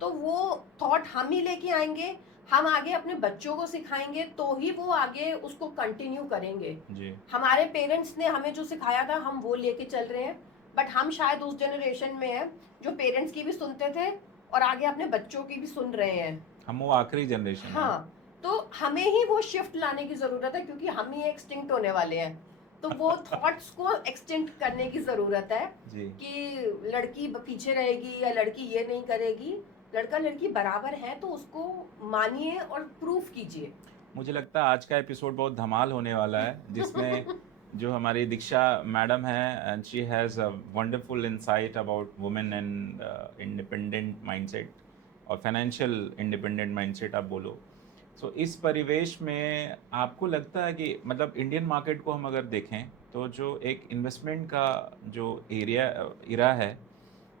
तो वो थॉट हम ही लेके आएंगे, हम आगे अपने बच्चों को सिखाएंगे, तो ही वो आगे उसको कंटिन्यू करेंगे। जी। हमारे पेरेंट्स ने हमें जो सिखाया था हम वो लेके चल रहे हैं, बट हम शायद उस जनरेशन में हैं जो पेरेंट्स की भी सुनते थे और आगे अपने बच्चों की भी सुन रहे हैं। हम वो आखिरी जनरेशन है। हाँ, तो हमें ही वो शिफ्ट लाने की जरूरत है, क्योंकि हम ही एक्सटिंक्ट होने वाले हैं। तो वो थॉट्स को एक्सटेंड करने की जरूरत है जी कि लड़की पीछे रहेगी या लड़की ये नहीं करेगी, लड़का लड़की बराबर है तो उसको मानिए और प्रूफ कीजिए। मुझे लगता है आज का एपिसोड बहुत धमाल होने वाला है, जिसमें जो हमारी दीक्षा मैडम है, and she has a wonderful insight about women and independent mindset और फाइनेंशियल इंडिपेंडेंट माइंडसेट आप बोलो। सो इस परिवेश में आपको लगता है कि मतलब इंडियन मार्केट को हम अगर देखें तो जो एक इन्वेस्टमेंट का जो इरा है,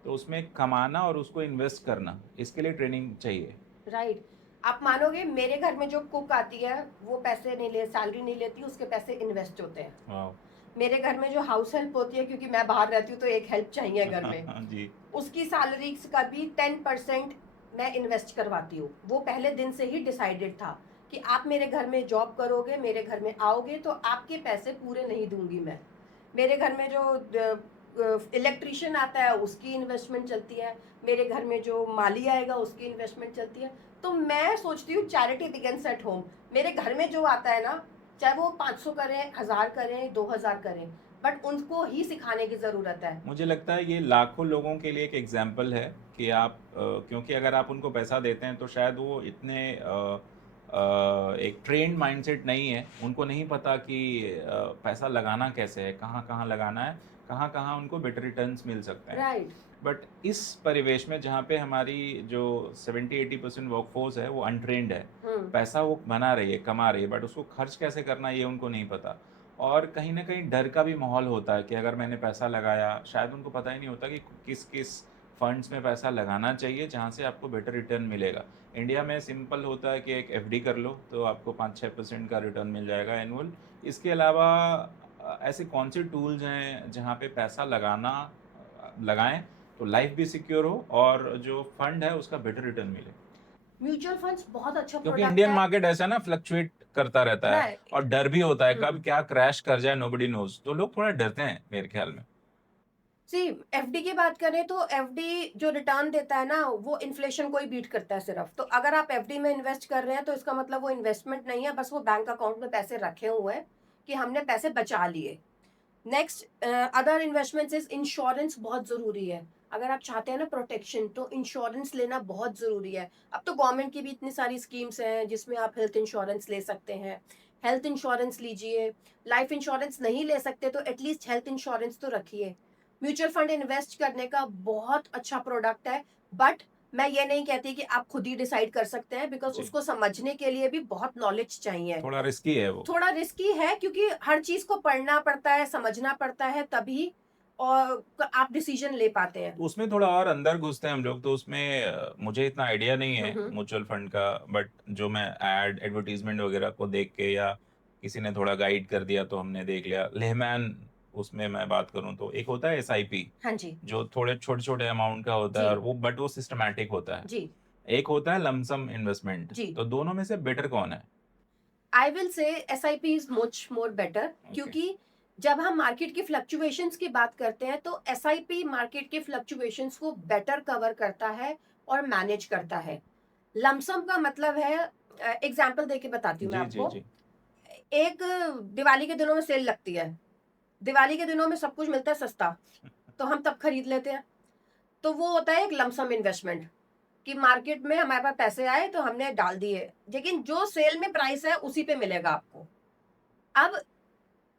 तो उसमें कमाना और उसको इन्वेस्ट करना, इसके लिए ट्रेनिंग चाहिए। राइट। आप मानोगे मेरे घर में जो कुक आती है वो पैसे नहीं ले, सैलरी नहीं लेती, उसके पैसे इन्वेस्ट होते हैं। वाह। मेरे घर में जो हाउस हेल्प होती है, क्योंकि मैं बाहर रहती हूँ तो एक हेल्प चाहिए घर में, जी उसकी सैलरी का भी 10% मैं इन्वेस्ट करवाती हूँ। वो पहले दिन से ही डिसाइडेड था कि आप मेरे घर में जॉब करोगे, मेरे घर में आओगे तो आपके पैसे पूरे नहीं दूंगी मैं। मेरे घर में जो इलेक्ट्रिशियन आता है उसकी इन्वेस्टमेंट चलती है, मेरे घर में जो माली आएगा उसकी इन्वेस्टमेंट चलती है। तो मैं सोचती हूँ चैरिटी बिगिंस एट होम। मेरे घर में जो आता है ना, चाहे वो 500 करें, 1000 करें, 2000 करें, बट उनको ही सिखाने की जरूरत है। मुझे लगता है ये लाखों लोगों के लिए एक एग्जाम्पल है कि आप क्योंकि अगर आप उनको पैसा देते हैं तो शायद वो इतने एक ट्रेंड माइंडसेट नहीं है, उनको नहीं पता कि पैसा लगाना कैसे है, कहाँ कहाँ लगाना है, कहाँ कहाँ उनको बेटर रिटर्न्स मिल सकते हैं। राइट। बट इस परिवेश में जहाँ पे हमारी जो 70-80% वर्कफोर्स है वो अनट्रेंड है, पैसा वो बना रही है, कमा रही है, बट उसको खर्च कैसे करना है ये उनको नहीं पता। और कहीं न कहीं डर का भी माहौल होता है कि अगर मैंने पैसा लगाया, शायद उनको पता ही नहीं होता कि किस-किस फंड्स में पैसा लगाना चाहिए, जहाँ से आपको बेटर रिटर्न मिलेगा। इंडिया में सिंपल होता है कि एक एफडी कर लो, तो आपको 5-6% का रिटर्न मिल जाएगा एनुअल। इसके अलावा ऐसे कौन से टूल्स हैं, जहाँ पे पैसा लगाएँ, तो लाइफ भी सिक्योर हो और जो फंड है, उसका बेटर रिटर्न मिले? म्यूचुअल फंड्स बहुत अच्छा क्योंकि प्रोडक्ट इंडियन है। मार्केट ऐसा ना फ्लक्चुएट करता रहता है राइट। और डर भी होता है कब क्या क्रैश कर जाए, नोबडी नोज, तो लोग थोड़ा डरते हैं मेरे ख्याल में। सी, एफडी की बात करें तो एफडी जो रिटर्न देता है ना, वो इन्फ्लेशन को ही बीट करता है सिर्फ। तो अगर आप एफडी में इन्वेस्ट कर रहे हैं तो इसका मतलब वो इन्वेस्टमेंट नहीं है, बस वो बैंक अकाउंट में पैसे रखे हुए हैं कि हमने पैसे बचा लिए। Next other investments is insurance, बहुत जरूरी है। अगर आप चाहते हैं ना प्रोटेक्शन, तो इंश्योरेंस लेना बहुत जरूरी है। अब तो गवर्नमेंट की भी इतनी सारी स्कीम्स हैं जिसमें आप हेल्थ इंश्योरेंस ले सकते हैं। हेल्थ इंश्योरेंस लीजिए। लाइफ इंश्योरेंस नहीं ले सकते तो एटलीस्ट हेल्थ इंश्योरेंस तो रखिए। म्यूचुअल फंड इन्वेस्ट करने का बहुत अच्छा प्रोडक्ट है, बट मैं ये नहीं कहती कि आप खुद ही डिसाइड कर सकते हैं, बिकॉज जी, उसको समझने के लिए भी बहुत नॉलेज चाहिए। थोड़ा रिस्की है वो। थोड़ा रिस्की है क्योंकि हर चीज को पढ़ना पड़ता है, समझना पड़ता है, तभी और आप डिसीजन ले पाते हैं। तो उसमें थोड़ा और अंदर घुसते हैं हम लोग, तो उसमें मुझे इतना आइडिया नहीं है हम्म। म्यूचुअल फंड का, बट जो मैं एडवर्टीजमेंट वगैरह को देख के या किसी ने थोड़ा गाइड कर दिया तो हमने देख लिया। लेहमैन, उसमें मैं बात करूं तो एक होता है एसआईपी, हाँ जी। जो थोड़े छोटे-छोटे अमाउंट का होता है जी। और वो बट वो सिस्टमैटिक होता है। जी। एक होता है लमसम इन्वेस्टमेंट, जी। तो दोनों में से बेटर कौन है? I will say SIP is much more better, okay, क्योंकि जब हम मार्केट की फ्लक्चुएशंस की बात करते हैं तो एसआईपी मार्केट के फ्लक्चुएशंस को बेटर कवर करता है और मैनेज करता है। लमसम का मतलब है, एग्जाम्पल देके बताती हूँ मैं जी, जी, आपको। जी। एक दिवाली के दिनों में सेल लगती है, दिवाली के दिनों में सब कुछ मिलता है सस्ता, तो हम तब खरीद लेते हैं। तो वो होता है एक लमसम इन्वेस्टमेंट, कि मार्केट में हमारे पास पैसे आए तो हमने डाल दिए, लेकिन जो सेल में प्राइस है उसी पे मिलेगा आपको। अब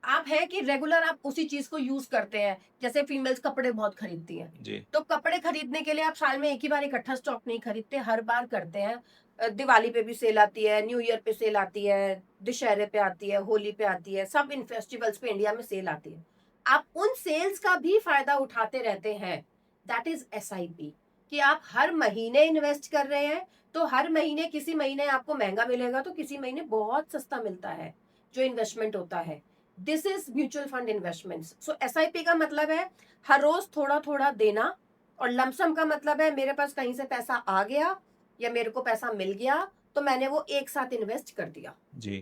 आप है कि रेगुलर आप उसी चीज को यूज करते हैं, जैसे फीमेल्स कपड़े बहुत खरीदती हैं, जी, तो कपड़े खरीदने के लिए आप साल में एक ही बार इकट्ठा स्टॉक नहीं खरीदते, हर बार करते हैं। दिवाली पे भी सेल आती है, न्यू ईयर पे सेल आती है, दशहरे पे आती है, होली पे आती है, सब इन फेस्टिवल्स पे इंडिया में सेल आती है। आप उन सेल्स का भी फायदा उठाते रहते हैं। दैट इज एसआईपी, कि आप हर महीने इन्वेस्ट कर रहे हैं, तो हर महीने किसी महीने आपको महंगा मिलेगा तो किसी महीने बहुत सस्ता मिलता है जो इन्वेस्टमेंट होता है। This is mutual fund investments. So SIP का मतलब है हर रोज थोड़ा थोड़ा देना, और लमसम का मतलब है मेरे पास कहीं से पैसा आ गया या मेरे को पैसा मिल गया तो मैंने वो एक साथ इन्वेस्ट कर दिया। जी।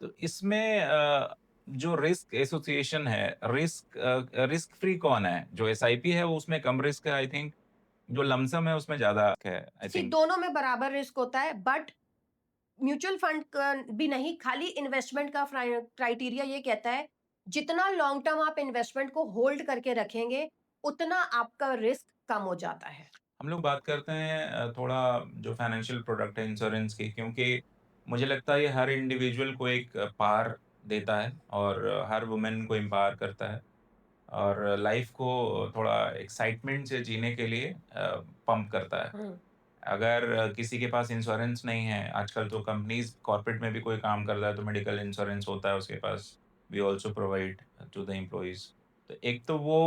तो इसमें जो रिस्क एसोसिएशन है, रिस्क फ्री कौन है? जो एसआईपी है वो उसमें कम रिस्क है आई थिंक, जो लमसम है उसमें ज़्यादा है आई सी, थिंक। दोनों में बराबर रिस्क होता है, बट म्यूचुअल फंड का भी नहीं, खाली इन्वेस्टमेंट का क्राइटेरिया ये कहता है जितना लॉन्ग टर्म आप इन्वेस्टमेंट को होल्ड करके रखेंगे, उतना आपका रिस्क कम हो जाता है। हम लोग बात करते हैं थोड़ा जो फाइनेंशियल प्रोडक्ट है इंश्योरेंस की, क्योंकि मुझे लगता है ये हर इंडिविजुअल को एक पार देता है और हर वुमेन को एम्पावर करता है और लाइफ को थोड़ा एक्साइटमेंट से जीने के लिए पंप करता है। हुँ, अगर किसी के पास इंश्योरेंस नहीं है, आजकल तो कंपनीज़ कॉर्पोरेट में भी कोई काम कर रहा है तो मेडिकल इंश्योरेंस होता है उसके पास। We also provide to the employees. तो एक तो वो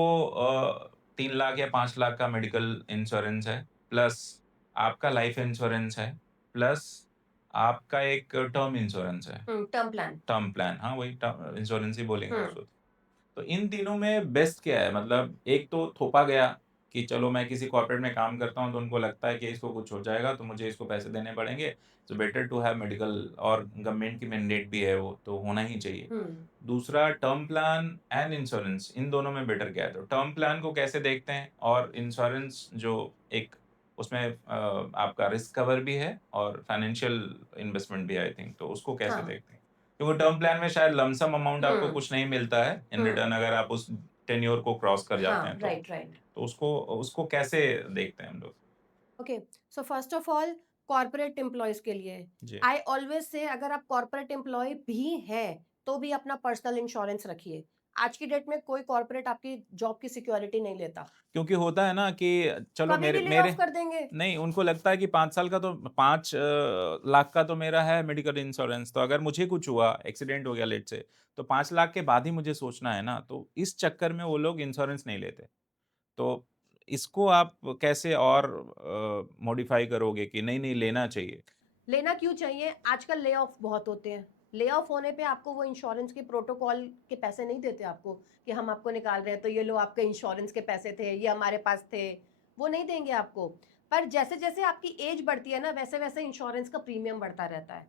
3 लाख या 5 लाख का मेडिकल इंश्योरेंस है, प्लस आपका लाइफ इंश्योरेंस है, प्लस आपका एक टर्म इंश्योरेंस है। हुँ, टर्म प्लान। टर्म प्लान, हाँ, वही टर्म इंश्योरेंस ही बोलेंगे हुँ, उसको। तो इन तीनों में बेस्ट क्या है? मतलब एक तो थोपा गया कि चलो मैं किसी कॉर्पोरेट में काम करता हूँ, तो उनको लगता है कि इसको कुछ हो जाएगा, तो मुझे इसको पैसे देने पड़ेंगे, so better to have medical और गवर्नमेंट की मैंडेट भी है वो, तो होना ही चाहिए। हुँ। दूसरा टर्म प्लान एंड इंश्योरेंस, इन दोनों में बेटर क्या है? तो टर्म प्लान को कैसे देखते हैं और इंश्योरेंस जो एक उसमें आपका रिस्क कवर भी है और फाइनेंशियल इन्वेस्टमेंट भी है आई थिंक, तो उसको कैसे हाँ। देखते हैं? क्योंकि टर्म प्लान में शायद लमसम अमाउंट आपको हुँ, कुछ नहीं मिलता है इन हुँ। रिटर्न अगर आप उस टेन्योर को क्रॉस कर जाते हाँ, हैं तो। Right, right. तो उसको उसको कैसे देखते हैं हम लोग? Okay, so first of all corporate employees के लिए, जी, आई ऑलवेज़ से अगर आप कॉर्पोरेट एम्प्लॉयी भी हैं, तो भी अपना पर्सनल इंश्योरेंस रखिए। आज की डेट में कोई कॉर्पोरेट आपकी जॉब की सिक्योरिटी नहीं लेता। क्योंकि होता है ना कि चलो कभी मेरे भी ले मेरे ऑफ कर देंगे। नहीं, उनको लगता है कि 5 साल का तो 5 लाख का तो मेरा है मेडिकल इंश्योरेंस, तो अगर मुझे कुछ हुआ, एक्सीडेंट हो गया लेट्स से, तो 5 लाख के बाद ही मुझे सोचना है ना, तो इस चक्कर में वो लोग इंश्योरेंस नहीं लेते। तो इसको आप कैसे और मॉडिफ़ाई करोगे कि नहीं, नहीं लेना चाहिए? लेना क्यों चाहिए? आजकल ले ऑफ बहुत होते हैं। ले ऑफ होने पे आपको वो इंश्योरेंस के प्रोटोकॉल के पैसे नहीं देते आपको, कि हम आपको निकाल रहे हैं, तो ये लो आपके इंश्योरेंस के पैसे थे, ये हमारे पास थे। वो नहीं देंगे आपको। पर जैसे-जैसे आपकी एज बढ़ती है ना, वैसे-वैसे इंश्योरेंस का प्रीमियम बढ़ता रहता है।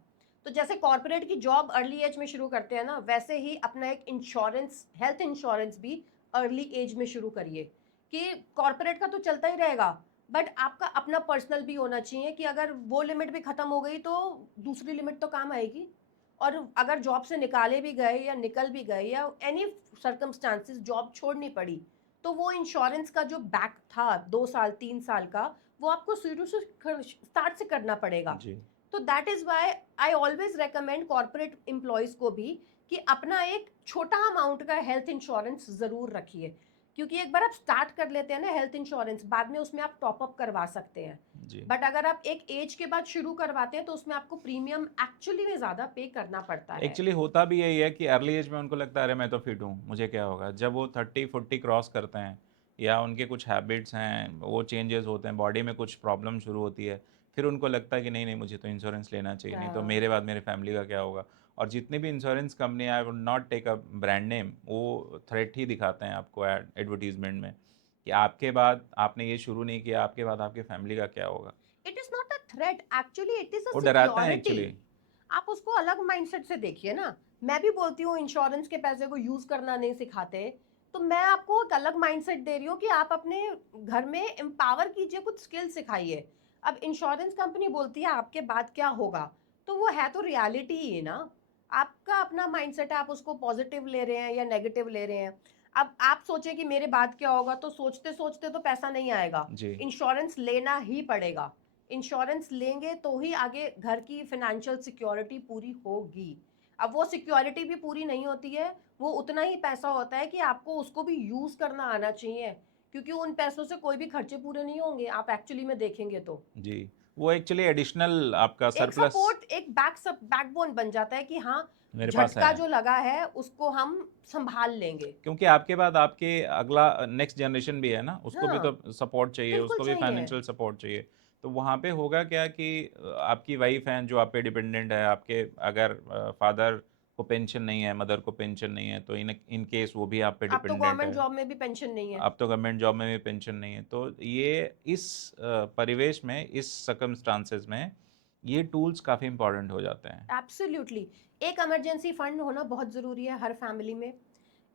तो जैसे कॉर्पोरेट की जॉब अर्ली एज में शुरू करते हैं ना, वैसे ही अपना एक इंश्योरेंस, हेल्थ इंश्योरेंस भी अर्ली एज में शुरू करिए, कि कॉर्पोरेट का तो चलता ही रहेगा, बट आपका अपना पर्सनल भी होना चाहिए, कि अगर वो लिमिट भी खत्म हो गई तो दूसरी लिमिट तो काम आएगी। और अगर जॉब से निकाले भी गए या निकल भी गए या एनी सर्कमस्टांसिस जॉब छोड़नी पड़ी, तो वो इंश्योरेंस का जो बैक था 2 साल 3 साल का, वो आपको शुरू से स्टार्ट से करना पड़ेगा। जी। तो that is why I always recommend corporate employees को भी कि अपना एक छोटा अमाउंट का हेल्थ इंश्योरेंस जरूर रखिए, क्योंकि एक बार आप स्टार्ट कर लेते हैं ना हेल्थ इंश्योरेंस, बाद में उसमें आप टॉप अप करवा सकते हैं। जी। बट अगर आप एक एज के बाद शुरू करवाते हैं तो उसमें आपको प्रीमियम एक्चुअली में ज़्यादा पे करना पड़ता है। एक्चुअली होता भी यही है कि अर्ली एज में उनको लगता है अरे मैं तो फिट हूँ, मुझे क्या होगा? जब वो 30-40 क्रॉस करते हैं या उनके कुछ हैबिट्स हैं, वो चेंजेस होते हैं, बॉडी में कुछ प्रॉब्लम शुरू होती है, फिर उनको लगता है कि नहीं, नहीं मुझे तो इंश्योरेंस लेना चाहिए, नहीं तो मेरे बाद मेरे फैमिली का क्या होगा? और जितनी भी insurance company I would not take a brand name, वो थ्रेट ही दिखाते हैं आपको एडवर्टाइज़मेंट में कि आपके बाद आपने ये शुरू नहीं किया, आपके बाद आपके फैमिली का क्या होगा? It is not a threat, actually it is a वो डराते हैं सिक्योरिटी। एक्चुअली। आप उसको अलग माइंडसेट से देखिए ना। मैं भी बोलती हूँ इंश्योरेंस के पैसे को यूज करना नहीं सिखाते, तो मैं आपको एक अलग माइंडसेट दे रही हूँ कि आप अपने घर में एम्पावर कीजिए, कुछ स्किल सिखाइए। अब इंश्योरेंस कंपनी बोलती है आपके बाद क्या होगा, तो वो है तो रियलिटी ही है ना। आपका अपना माइंडसेट है, आप उसको पॉजिटिव ले रहे हैं या नेगेटिव ले रहे हैं। अब आप सोचे कि मेरे बाद क्या होगा, तो सोचते सोचते तो पैसा नहीं आएगा। जी। इंश्योरेंस लेना ही पड़ेगा। इंश्योरेंस लेंगे तो ही आगे घर की फाइनेंशियल सिक्योरिटी पूरी होगी। अब वो सिक्योरिटी भी पूरी नहीं होती है, वो उतना ही पैसा होता है कि आपको उसको भी यूज करना आना चाहिए, क्योंकि उन पैसों से कोई भी खर्चे पूरे नहीं होंगे आप एक्चुअली में देखेंगे तो। जी, वो एक्चुअली एडिशनल आपका एक सरप्लस सपोर्ट, एक बैकबोन बन जाता है कि हाँ, मेरे पास है। झटका जो लगा है उसको हम संभाल लेंगे। क्योंकि आपके बाद आपके अगला नेक्स्ट जनरेशन भी है ना, उसको भी हाँ, तो सपोर्ट चाहिए, बिल्कुल उसको भी चाहिए। फाइनेंशियल सपोर्ट चाहिए। तो वहाँ पे होगा क्या कि आपकी वाइफ़ हैं जो आप पे डिपेंडेंट है, आपके अगर फादर को पेंशन नहीं है, मदर को पेंशन नहीं है, तो इन इन केस वो भी आप पे अब तो डिपेंडेंट गवर्नमेंट है। जॉब में भी पेंशन नहीं है। अब तो गवर्नमेंट जॉब में भी पेंशन नहीं है। तो ये इस परिवेश में, इस सर्कमस्टांसेस में, ये टूल्स काफ़ी इम्पोर्टेंट हो जाते हैं। एब्सोल्युटली। एक इमरजेंसी फंड होना बहुत ज़रूरी है हर फैमिली में।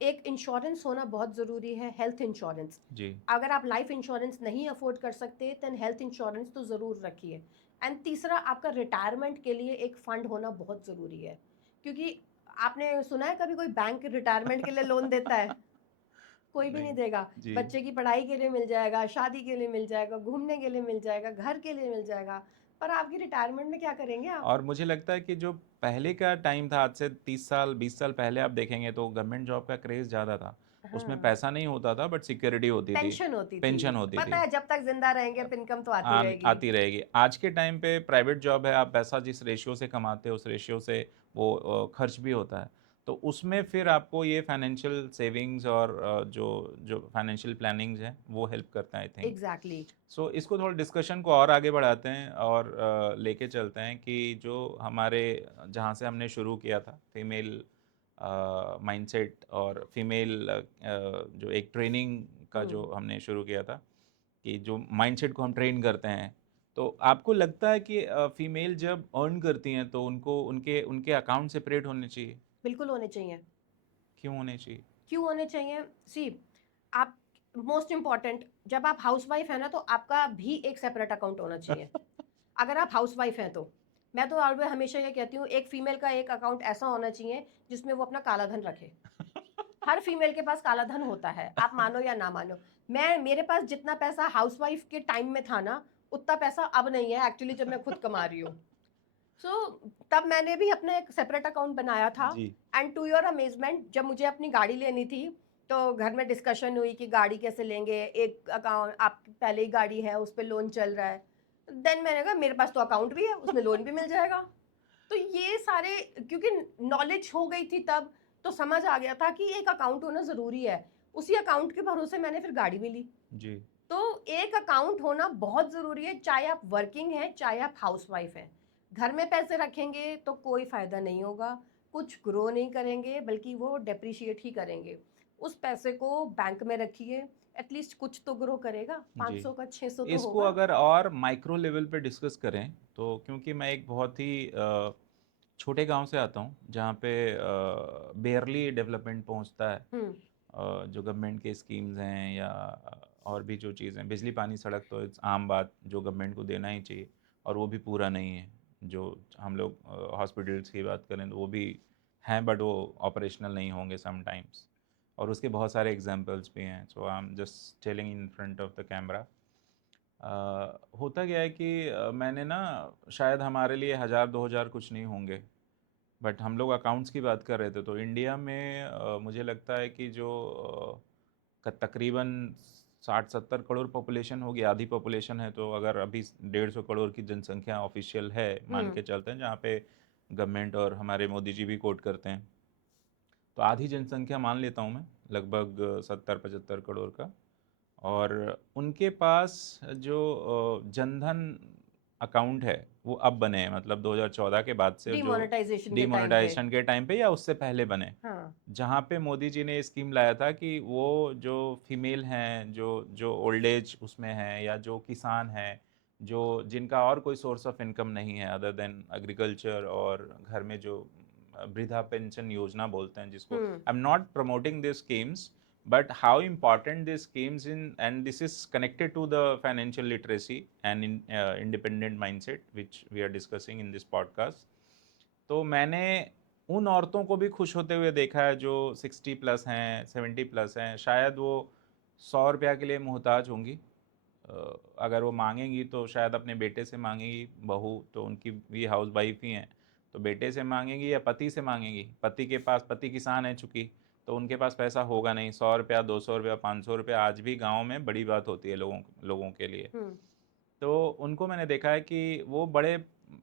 एक इंश्योरेंस होना बहुत ज़रूरी है, हेल्थ इंश्योरेंस। जी, अगर आप लाइफ इंश्योरेंस नहीं अफोर्ड कर सकते, देन हेल्थ इंश्योरेंस तो ज़रूर रखिए। एंड तीसरा, आपका रिटायरमेंट के लिए एक फ़ंड होना बहुत ज़रूरी है, क्योंकि आपने सुना है कभी कोई बैंक रिटायरमेंट के लिए लोन देता है? कोई भी नहीं नहीं। देगा। जी। बच्चे की पढ़ाई के लिए मिल जाएगा, शादी के लिए मिल जाएगा, घूमने के लिए मिल जाएगा, घर के लिए मिल जाएगा, पर आपकी रिटायरमेंट में क्या करेंगे आप? और मुझे लगता है कि जो पहले का टाइम था, आज से 30 साल 20 साल पहले आप देखेंगे तो गवर्नमेंट जॉब का क्रेज़ ज़्यादा था। उसमें हाँ, पैसा नहीं होता था बट सिक्योरिटी होती थी, पेंशन होती थी। पेंशन होती पता थी। है जब तक ज़िंदा रहेंगे इनकम तो आती रहेगी। आती रहेगी। आज के टाइम पे प्राइवेट जॉब है, आप पैसा जिस रेशियो से कमाते हो उस रेशियो से वो खर्च भी होता है। तो उसमें फिर आपको ये फाइनेंशियल सेविंग्स और जो जो फाइनेंशियल प्लानिंग्स हैं वो हेल्प करता है आई थिंक। एग्ज़ैक्टली। सो इसको थोड़ा डिस्कशन को और आगे बढ़ाते हैं और लेके चलते हैं कि जो हमारे जहाँ से हमने शुरू किया था फीमेल माइंडसेट और फीमेल जो एक ट्रेनिंग का हुँ। जो हमने शुरू किया था कि जो माइंडसेट को हम ट्रेन करते हैं। तो आपको लगता है कि फीमेल जब अर्न करती हैं तो उनको उनके उनके अकाउंट सेपरेट होने चाहिए? बिल्कुल होने चाहिए। क्यों होने चाहिए? क्यों होने चाहिए? सी आप मोस्ट इम्पोर्टेंट जब आप हाउसवाइफ है ना तो आपका भी एक सेपरेट अकाउंट होना चाहिए। अगर आप हाउसवाइफ हैं तो मैं तो ऑलवेज हमेशा ये कहती हूँ एक फीमेल का एक अकाउंट ऐसा होना चाहिए जिसमें वो अपना काला धन रखे। हर फीमेल के पास काला धन होता है, आप मानो या ना मानो। मैं मेरे पास जितना पैसा हाउसवाइफ के टाइम में था ना उतना पैसा अब नहीं है एक्चुअली जब मैं खुद कमा रही हूँ। तब मैंने भी अपना एक सेपरेट अकाउंट बनाया था। जी। एंड टू योर अमेजमेंट जब मुझे अपनी गाड़ी लेनी थी तो घर में डिस्कशन हुई कि गाड़ी कैसे लेंगे, एक अकाउंट आप पहले ही गाड़ी है उस पर लोन चल रहा है। देन मैंने कहा मेरे पास तो अकाउंट भी है उसमें लोन भी मिल जाएगा। तो ये सारे क्योंकि नॉलेज हो गई थी तब तो समझ आ गया था कि एक अकाउंट होना ज़रूरी है। उसी अकाउंट के भरोसे मैंने फिर गाड़ी भी ली। जी। तो एक अकाउंट होना बहुत ज़रूरी है, चाहे आप वर्किंग हैं, चाहे आप हाउसवाइफ हैं। घर में पैसे रखेंगे तो कोई फ़ायदा नहीं होगा, कुछ ग्रो नहीं करेंगे बल्कि वो डेप्रिशिएट ही करेंगे। उस पैसे को बैंक में रखिए, एटलीस्ट कुछ तो ग्रो करेगा, जी। 500 का 600 तो इसको होगा। अगर और माइक्रो लेवल पे डिस्कस करें तो क्योंकि मैं एक बहुत ही छोटे गांव से आता हूँ जहाँ पे बेयरली डेवलपमेंट पहुँचता है। हुँ, जो गवर्नमेंट के स्कीम्स हैं या और भी जो चीज़ें बिजली पानी सड़क तो इट्स आम बात जो गवर्नमेंट को देना ही चाहिए और वो भी पूरा नहीं है। जो हम लोग हॉस्पिटल्स की बात करें तो वो भी हैं बट वो ऑपरेशनल नहीं होंगे समटाइम्स और उसके बहुत सारे एग्जांपल्स भी हैं। So I am just telling in front of the camera. होता क्या है कि मैंने ना शायद हमारे लिए 1000 2000 कुछ नहीं होंगे बट हम लोग अकाउंट्स की बात कर रहे थे तो इंडिया में मुझे लगता है कि जो तकरीबन 60 70 करोड़ पॉपुलेशन होगी, आधी पॉपुलेशन है। तो अगर अभी 150 करोड़ की जनसंख्या ऑफिशियल है मान हुँ, के चलते हैं जहाँ पे गवर्नमेंट और हमारे मोदी जी भी कोट करते हैं तो आधी जनसंख्या मान लेता हूँ मैं लगभग 70 75 करोड़ का। और उनके पास जो जनधन अकाउंट है वो अब बने हैं मतलब 2014 के बाद से जो डिमोनेटाइज़ेशन के टाइम पे। डिमोनेटाइजेशन के टाइम पे या उससे पहले बने। हाँ, जहाँ पे मोदी जी ने स्कीम लाया था कि वो जो फीमेल हैं जो जो ओल्ड एज उसमें हैं या जो किसान हैं जो जिनका और कोई सोर्स ऑफ इनकम नहीं है अदर देन एग्रीकल्चर और घर में जो वृद्धा पेंशन योजना बोलते हैं जिसको हुँ, I am not promoting this schemes but how important these schemes in and this is connected to the financial literacy and independent mindset which we are discussing in this podcast। तो मैंने उन औरतों को भी खुश होते हुए देखा है जो 60 प्लस हैं 70 प्लस हैं शायद वो 100 रुपया के लिए मोहताज होंगी। अगर वो मांगेंगी तो शायद अपने बेटे से मांगेंगी, बहू तो उनकी भी हाउस वाइफ ही हैं तो बेटे से मांगेंगी या पति से मांगेंगी। पति के पास पति किसान है चूँकि तो उनके पास पैसा होगा नहीं। 100 रुपया 200 रुपया 500 रुपया आज भी गाँव में बड़ी बात होती है लोगों लोगों के लिए। हुँ, तो उनको मैंने देखा है कि वो बड़े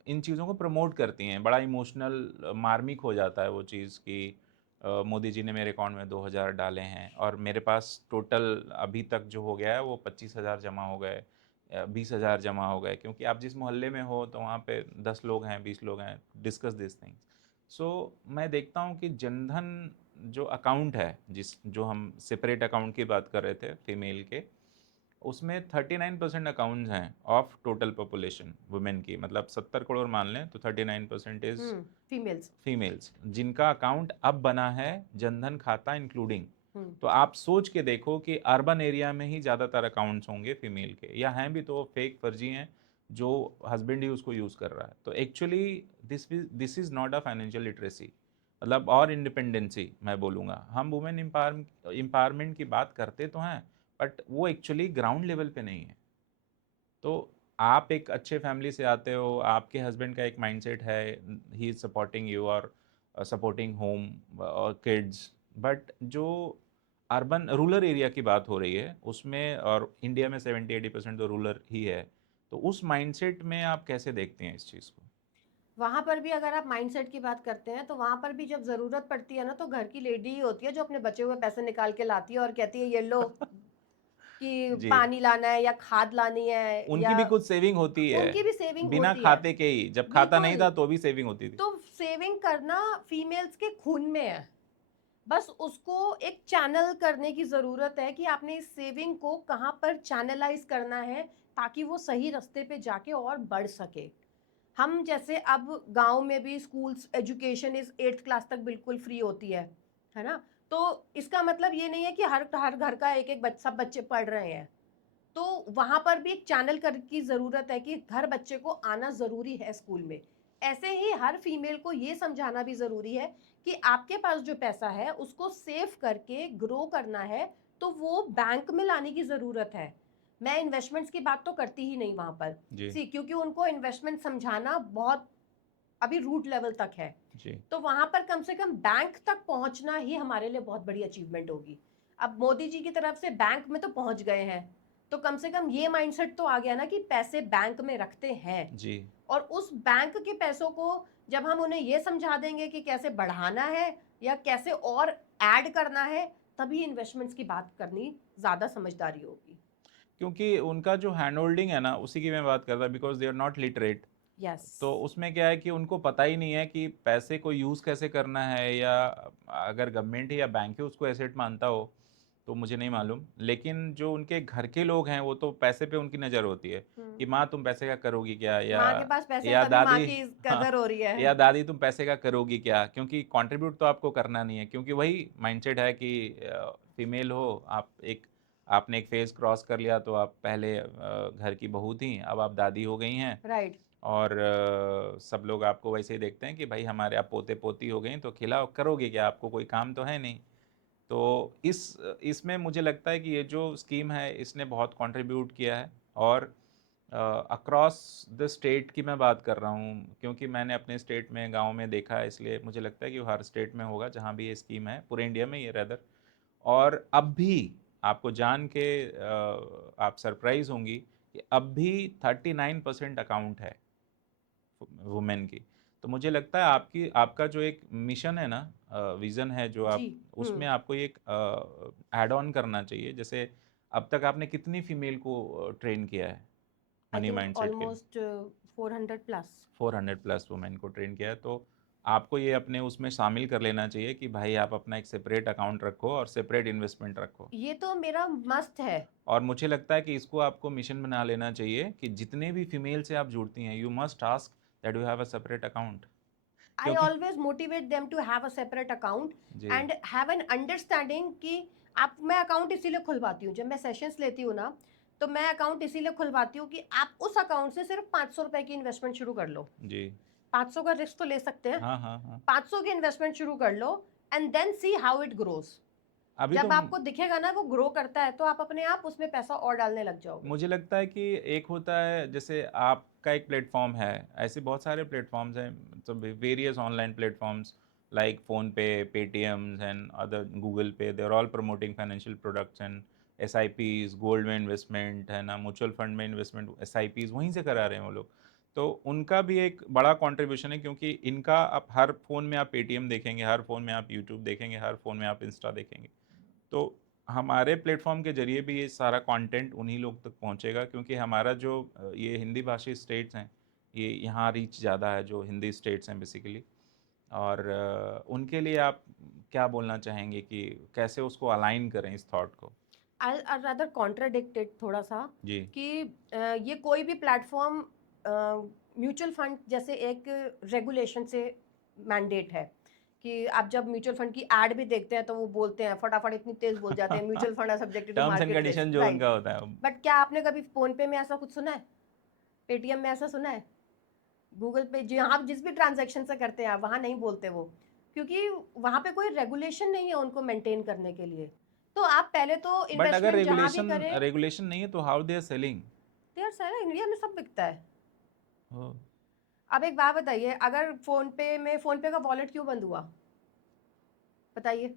इन चीज़ों को प्रमोट करती हैं। बड़ा इमोशनल मार्मिक हो जाता है वो चीज़ कि मोदी जी ने मेरे अकाउंट में 2000 डाले हैं और मेरे पास टोटल अभी तक जो हो गया है वो 25,000 जमा हो गए, 20,000 जमा हो गए। क्योंकि आप जिस मोहल्ले में हो तो वहाँ पे 10 लोग हैं 20 लोग हैं, डिस्कस दिस थिंग्स। सो मैं देखता हूँ कि जनधन जो अकाउंट है जिस जो हम सेपरेट अकाउंट की बात कर रहे थे फीमेल के उसमें 39% अकाउंट्स हैं ऑफ टोटल पॉपुलेशन वुमेन की। मतलब 70 करोड़ मान लें तो 39% इज हुँ, फीमेल्स। फीमेल्स जिनका अकाउंट अब बना है जनधन खाता इंक्लूडिंग। हुँ, तो आप सोच के देखो कि अर्बन एरिया में ही ज़्यादातर अकाउंट्स होंगे फीमेल के या हैं भी तो फेक फर्जी हैं जो हस्बैंड ही उसको यूज़ कर रहा है। तो actually this is not a financial literacy. मतलब और इंडिपेंडेंसी मैं बोलूँगा। हम वुमेन एम्पावरमेंट की बात करते तो हैं, बट वो एक्चुअली ग्राउंड लेवल पे नहीं है। तो आप एक अच्छे फैमिली से आते हो, आपके हस्बैंड का एक माइंडसेट है, ही इज़ सपोर्टिंग यू और सपोर्टिंग होम और किड्स, बट जो अर्बन रूरल एरिया की बात हो रही है उसमें, और इंडिया में 70-80% तो रूरल ही है, तो उस माइंडसेट में आप कैसे देखते हैं इस चीज़ को? वहां पर भी अगर आप माइंडसेट की बात करते हैं तो वहां पर भी जब जरूरत पड़ती है ना, तो घर की लेडी ही होती है जो अपने बचे हुए पैसे निकाल के लाती है और कहती है ये लो, कि जी, पानी लाना है या खाद लानी है उनकी या भी कुछ सेविंग होती है, उनकी भी सेविंग बिना होती है। खाते के ही, जब खाता नहीं बिल्कुल। था तो भी सेविंग होती थी। तो सेविंग करना फीमेल्स के खून में है, बस उसको एक चैनल करने की जरूरत है कि आपने इस सेविंग को कहाँ पर चैनलाइज करना है ताकि वो सही रास्ते पे जाके और बढ़ सके। हम जैसे अब गांव में भी schools education is 8th class तक बिल्कुल फ्री होती है ना? तो इसका मतलब ये नहीं है कि हर हर घर का एक एक सब बच्चे पढ़ रहे हैं। तो वहां पर भी एक चैनल कर की जरूरत है कि हर बच्चे को आना जरूरी है स्कूल में। ऐसे ही हर फीमेल को ये समझाना भी जरूरी है कि आपके पास जो पैसा है उसको सेव करके ग्रो करना है, तो वो बैंक में लाने की जरूरत है। मैं इन्वेस्टमेंट्स की बात तो करती ही नहीं वहां पर। जी, सी, क्योंकि उनको इन्वेस्टमेंट समझाना बहुत अभी रूट लेवल तक है। जी, तो वहां पर कम से कम बैंक तक पहुंचना ही हमारे लिए बहुत बड़ी अचीवमेंट होगी। अब मोदी जी की तरफ से बैंक में तो पहुंच गए हैं, तो कम से कम ये माइंडसेट तो आ गया ना कि पैसे बैंक में रखते हैं। जी। और उस बैंक के पैसों को जब हम उन्हें ये समझा देंगे कि कैसे बढ़ाना है या कैसे और ऐड करना है, तभी इन्वेस्टमेंट्स की बात करनी ज्यादा समझदारी होगी। क्योंकि उनका जो हैंड होल्डिंग है ना, उसी की मैं बात कर रहा, because they are not literate. Yes. तो उसमें क्या है कि उनको पता ही नहीं है कि पैसे को यूज़ कैसे करना है, या अगर गवर्नमेंट ही या बैंक ही उसको एसेट मानता हो तो मुझे नहीं मालूम, लेकिन जो उनके घर के लोग हैं वो तो पैसे पे उनकी नज़र होती है कि माँ तुम पैसे का करोगी क्या, माँ के पास पैसे हैं या तभी माँ दादी। की हाँ, कदर हो रही है। या दादी तुम पैसे का करोगी क्या, क्योंकि कंट्रीब्यूट तो आपको करना नहीं है, क्योंकि वही माइंडसेट है कि फीमेल हो आप, एक आपने एक फेज़ क्रॉस कर लिया तो आप पहले घर की बहू थी, अब आप दादी हो गई हैं, राइट। और सब लोग आपको वैसे ही देखते हैं कि भाई हमारे आप पोते पोती हो गई तो खिलाओ, करोगे क्या, आपको कोई काम तो है नहीं। तो इसमें मुझे लगता है कि ये जो स्कीम है इसने बहुत कंट्रीब्यूट किया है, और अक्रॉस द स्टेट की मैं बात कर रहा हूँ, क्योंकि मैंने अपने स्टेट में गांव में देखा है, इसलिए मुझे लगता है कि हर स्टेट में होगा जहाँ भी ये स्कीम है, पूरे इंडिया में ये रेदर। और अब भी आपको जान के आप सरप्राइज होंगी कि अब भी 39% अकाउंट है वुमेन की। तो मुझे लगता है आपकी आपका जो एक मिशन है ना, विज़न है जो जी। आप, उसमें आपको एक ऐड ऑन करना चाहिए। जैसे अब तक आपने कितनी फीमेल को ट्रेन किया है आई मनी थिंक माइंडसेट के लिए? Almost 400 plus. 400 प्लस वुमेन को ट्रेन किया है, तो आपको ये अपने उसमें शामिल कर लेना चाहिए कि भाई आप अपना एक सेपरेट अकाउंट रखो और सेपरेट इन्वेस्टमेंट रखो। ये तो मेरा मस्त है। और मुझे लगता है कि इसको आपको मिशन बना लेना चाहिए कि जितने भी फीमेल से आप जुड़ती हैं, you must ask that you have a separate account. I क्योंकि always motivate them to have a separate account जी, एंड हैव एन अंडरस्टैंडिंग कि आप, मैं अकाउंट इसीलिए खुलवाती हूँ, जब मैं सेशंस लेती हूँ ना, तो मैं अकाउंट इसीलिए खुलवाती हूँ कि आप उस अकाउंट से सिर्फ 500 रुपए की इन्वेस्टमेंट शुरू कर लो। जी। 500 का रिस्क तो ले सकते हैं। हाँ, हाँ, हाँ। 500 की इन्वेस्टमेंट शुरू कर लो and then see how it grows. अभी तो जब आपको दिखेगा ना वो ग्रो करता है, तो आप अपने आप उसमें पैसा और डालने लग जाओगे। मुझे लगता है कि एक होता है, जैसे आपका एक प्लेटफ़ॉर्म है, ऐसे बहुत सारे प्लेटफ़ॉर्म्स हैं, तो various online platforms like PhonePe, Paytms and other Google Pay, they are all promoting financial products and SIPs, gold में इन्वेस्टमेंट, है ना, म्यूचुअल फंड में इन्वेस्टमेंट, एसआईपीज़ वहीं से करा रहे हैं वो लोग। तो उनका भी एक बड़ा कंट्रीब्यूशन है, क्योंकि इनका आप हर फ़ोन में आप पेटीएम देखेंगे, हर फ़ोन में आप यूट्यूब देखेंगे, हर फ़ोन में आप इंस्टा देखेंगे। तो हमारे प्लेटफ़ॉर्म के ज़रिए भी ये सारा कंटेंट उन्हीं लोग तक पहुँचेगा, क्योंकि हमारा जो ये हिंदी भाषी स्टेट्स हैं, ये यहाँ रीच ज़्यादा है, जो हिंदी स्टेट्स हैं बेसिकली। और उनके लिए आप क्या बोलना चाहेंगे कि कैसे उसको अलाइन करें इस थॉट को? आई रादर कॉन्ट्राडिक्टेड थोड़ा सा, जी, कि ये कोई भी प्लेटफॉर्म म्यूचुअल फंड जैसे एक रेगुलेशन से मैंडेट है कि आप जब म्यूचुअल फंड की एड भी देखते हैं तो वो बोलते हैं फटाफट, इतनी तेज बोल जाते हैं, mutual fund are subjected to terms and market risk, condition जो राइट? उनका होता है। बट क्या आपने कभी फोन पे में ऐसा कुछ सुना है? पेटीएम में ऐसा सुना है? गूगल पे, जहाँ आप जिस भी ट्रांजेक्शन से करते हैं आप, वहाँ नहीं बोलते वो क्योंकि वहां पे कोई रेगुलेशन नहीं है उनको मेंटेन करने के लिए। तो आप पहले तो बट अगर इन्वेस्टमेंट जहां भी रेगुलेशन करें, रेगुलेशन नहीं है तो हाउ दे आर सेलिंग? यार सारा इंडिया में सब बिकता है। ओ, अब एक बात बताइए, अगर फोन पे का वॉलेट क्यों बंद हुआ, बताइए।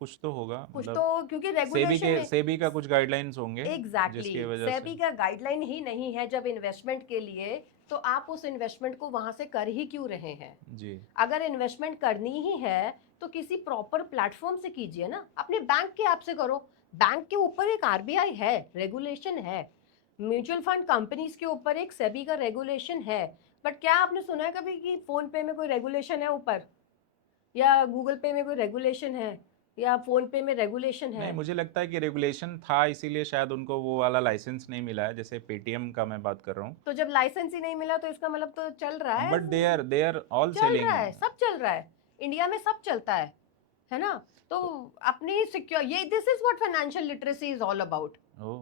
कुछ तो होगा, कुछ मतलब तो क्योंकि रेगुलेशन है। सेबी का कुछ गाइडलाइंस होंगे एग्जैक्टली जिसकी वजह से। सेबी का गाइडलाइन ही नहीं है जब इन्वेस्टमेंट के लिए, तो आप उस इन्वेस्टमेंट को वहां से कर ही क्यों रहे हैं? जी। अगर इन्वेस्टमेंट करनी ही है तो किसी प्रॉपर प्लेटफॉर्म से कीजिए ना, अपने बैंक के ऐप से करो। बैंक के ऊपर एक आरबीआई है, रेगुलेशन है। म्यूचुअल फंड कंपनीज के ऊपर एक सेबी का रेगुलेशन है। बट क्या आपने सुना है कभी कि फोन पे में कोई रेगुलेशन है ऊपर, या गूगल पे में कोई रेगुलेशन है, या फोन पे में रेगुलेशन है? नहीं, मुझे लगता है कि रेगुलेशन था इसीलिए शायद उनको वो वाला लाइसेंस नहीं मिला है, जैसे पेटीएम का मैं बात कर रहा हूँ। तो जब लाइसेंस ही नहीं मिला तो इसका मतलब तो चल रहा है, बट दे आर ऑल चल रहा सेलिंग। है, सब चल रहा है। इंडिया में सब चलता है ना? तो अपनी सिक्योर, ये this is what financial literacy is all about. Oh,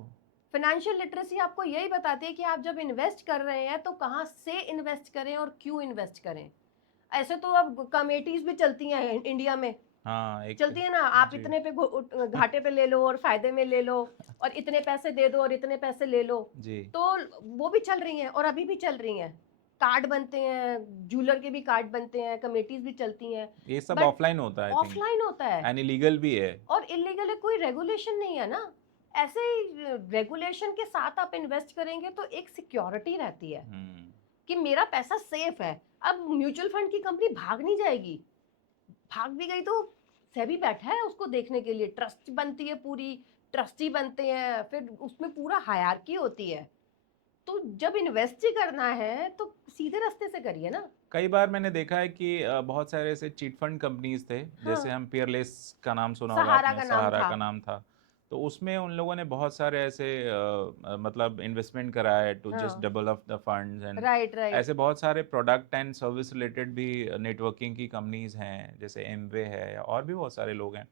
financial literacy आपको यही बताती है कि आप जब इन्वेस्ट कर रहे हैं तो कहाँ से इन्वेस्ट करें और क्यों इन्वेस्ट करें। ऐसे तो अब कमेटीज भी चलती हैं इंडिया में, हाँ एक। चलती है ना, आप जी। इतने पे घाटे पे ले लो और फायदे में ले लो, और इतने पैसे दे दो और इतने पैसे ले लो। जी। तो वो भी चल रही हैं और अभी भी चल रही हैं। कार्ड बनते हैं, जूलर के भी कार्ड बनते हैं, कमेटीज भी चलती हैं। ये सब बट ऑफलाइन होता है आई थिंक, ऑफलाइन होता है एंड इलीगल भी है। और इलीगल है, कोई रेगुलेशन नहीं है ना। ऐसे ही रेगुलेशन के साथ आप इन्वेस्ट करेंगे तो एक सिक्योरिटी रहती है कि मेरा पैसा सेफ है। अब म्यूचुअल फंड की कंपनी भाग नहीं जाएगी, भाग भी गई तो सेबी बैठा है उसको देखने के लिए, ट्रस्ट बनती है पूरी, ट्रस्टी बनते हैं, फिर उसमें पूरा हायरार्की होती है। तो जब इन्वेस्ट ही करना है तो सीधे रास्ते से करिए ना। कई बार मैंने देखा है कि बहुत सारे ऐसे चिट फंड कंपनीज थे, जैसे हाँ, हम पियरलेस का नाम सुना होगा सहारा आपने, का नाम सहारा था। का नाम था। तो उसमें उन लोगों ने बहुत सारे ऐसे मतलब इन्वेस्टमेंट कराए टू जस्ट हाँ, double up the funds and right right. ऐसे बहुत सारे प्रोडक्ट एंड सर्विस रिलेटेड भी नेटवर्किंग की कंपनीज हैं, जैसे एमवे है या और भी बहुत सारे लोग हैं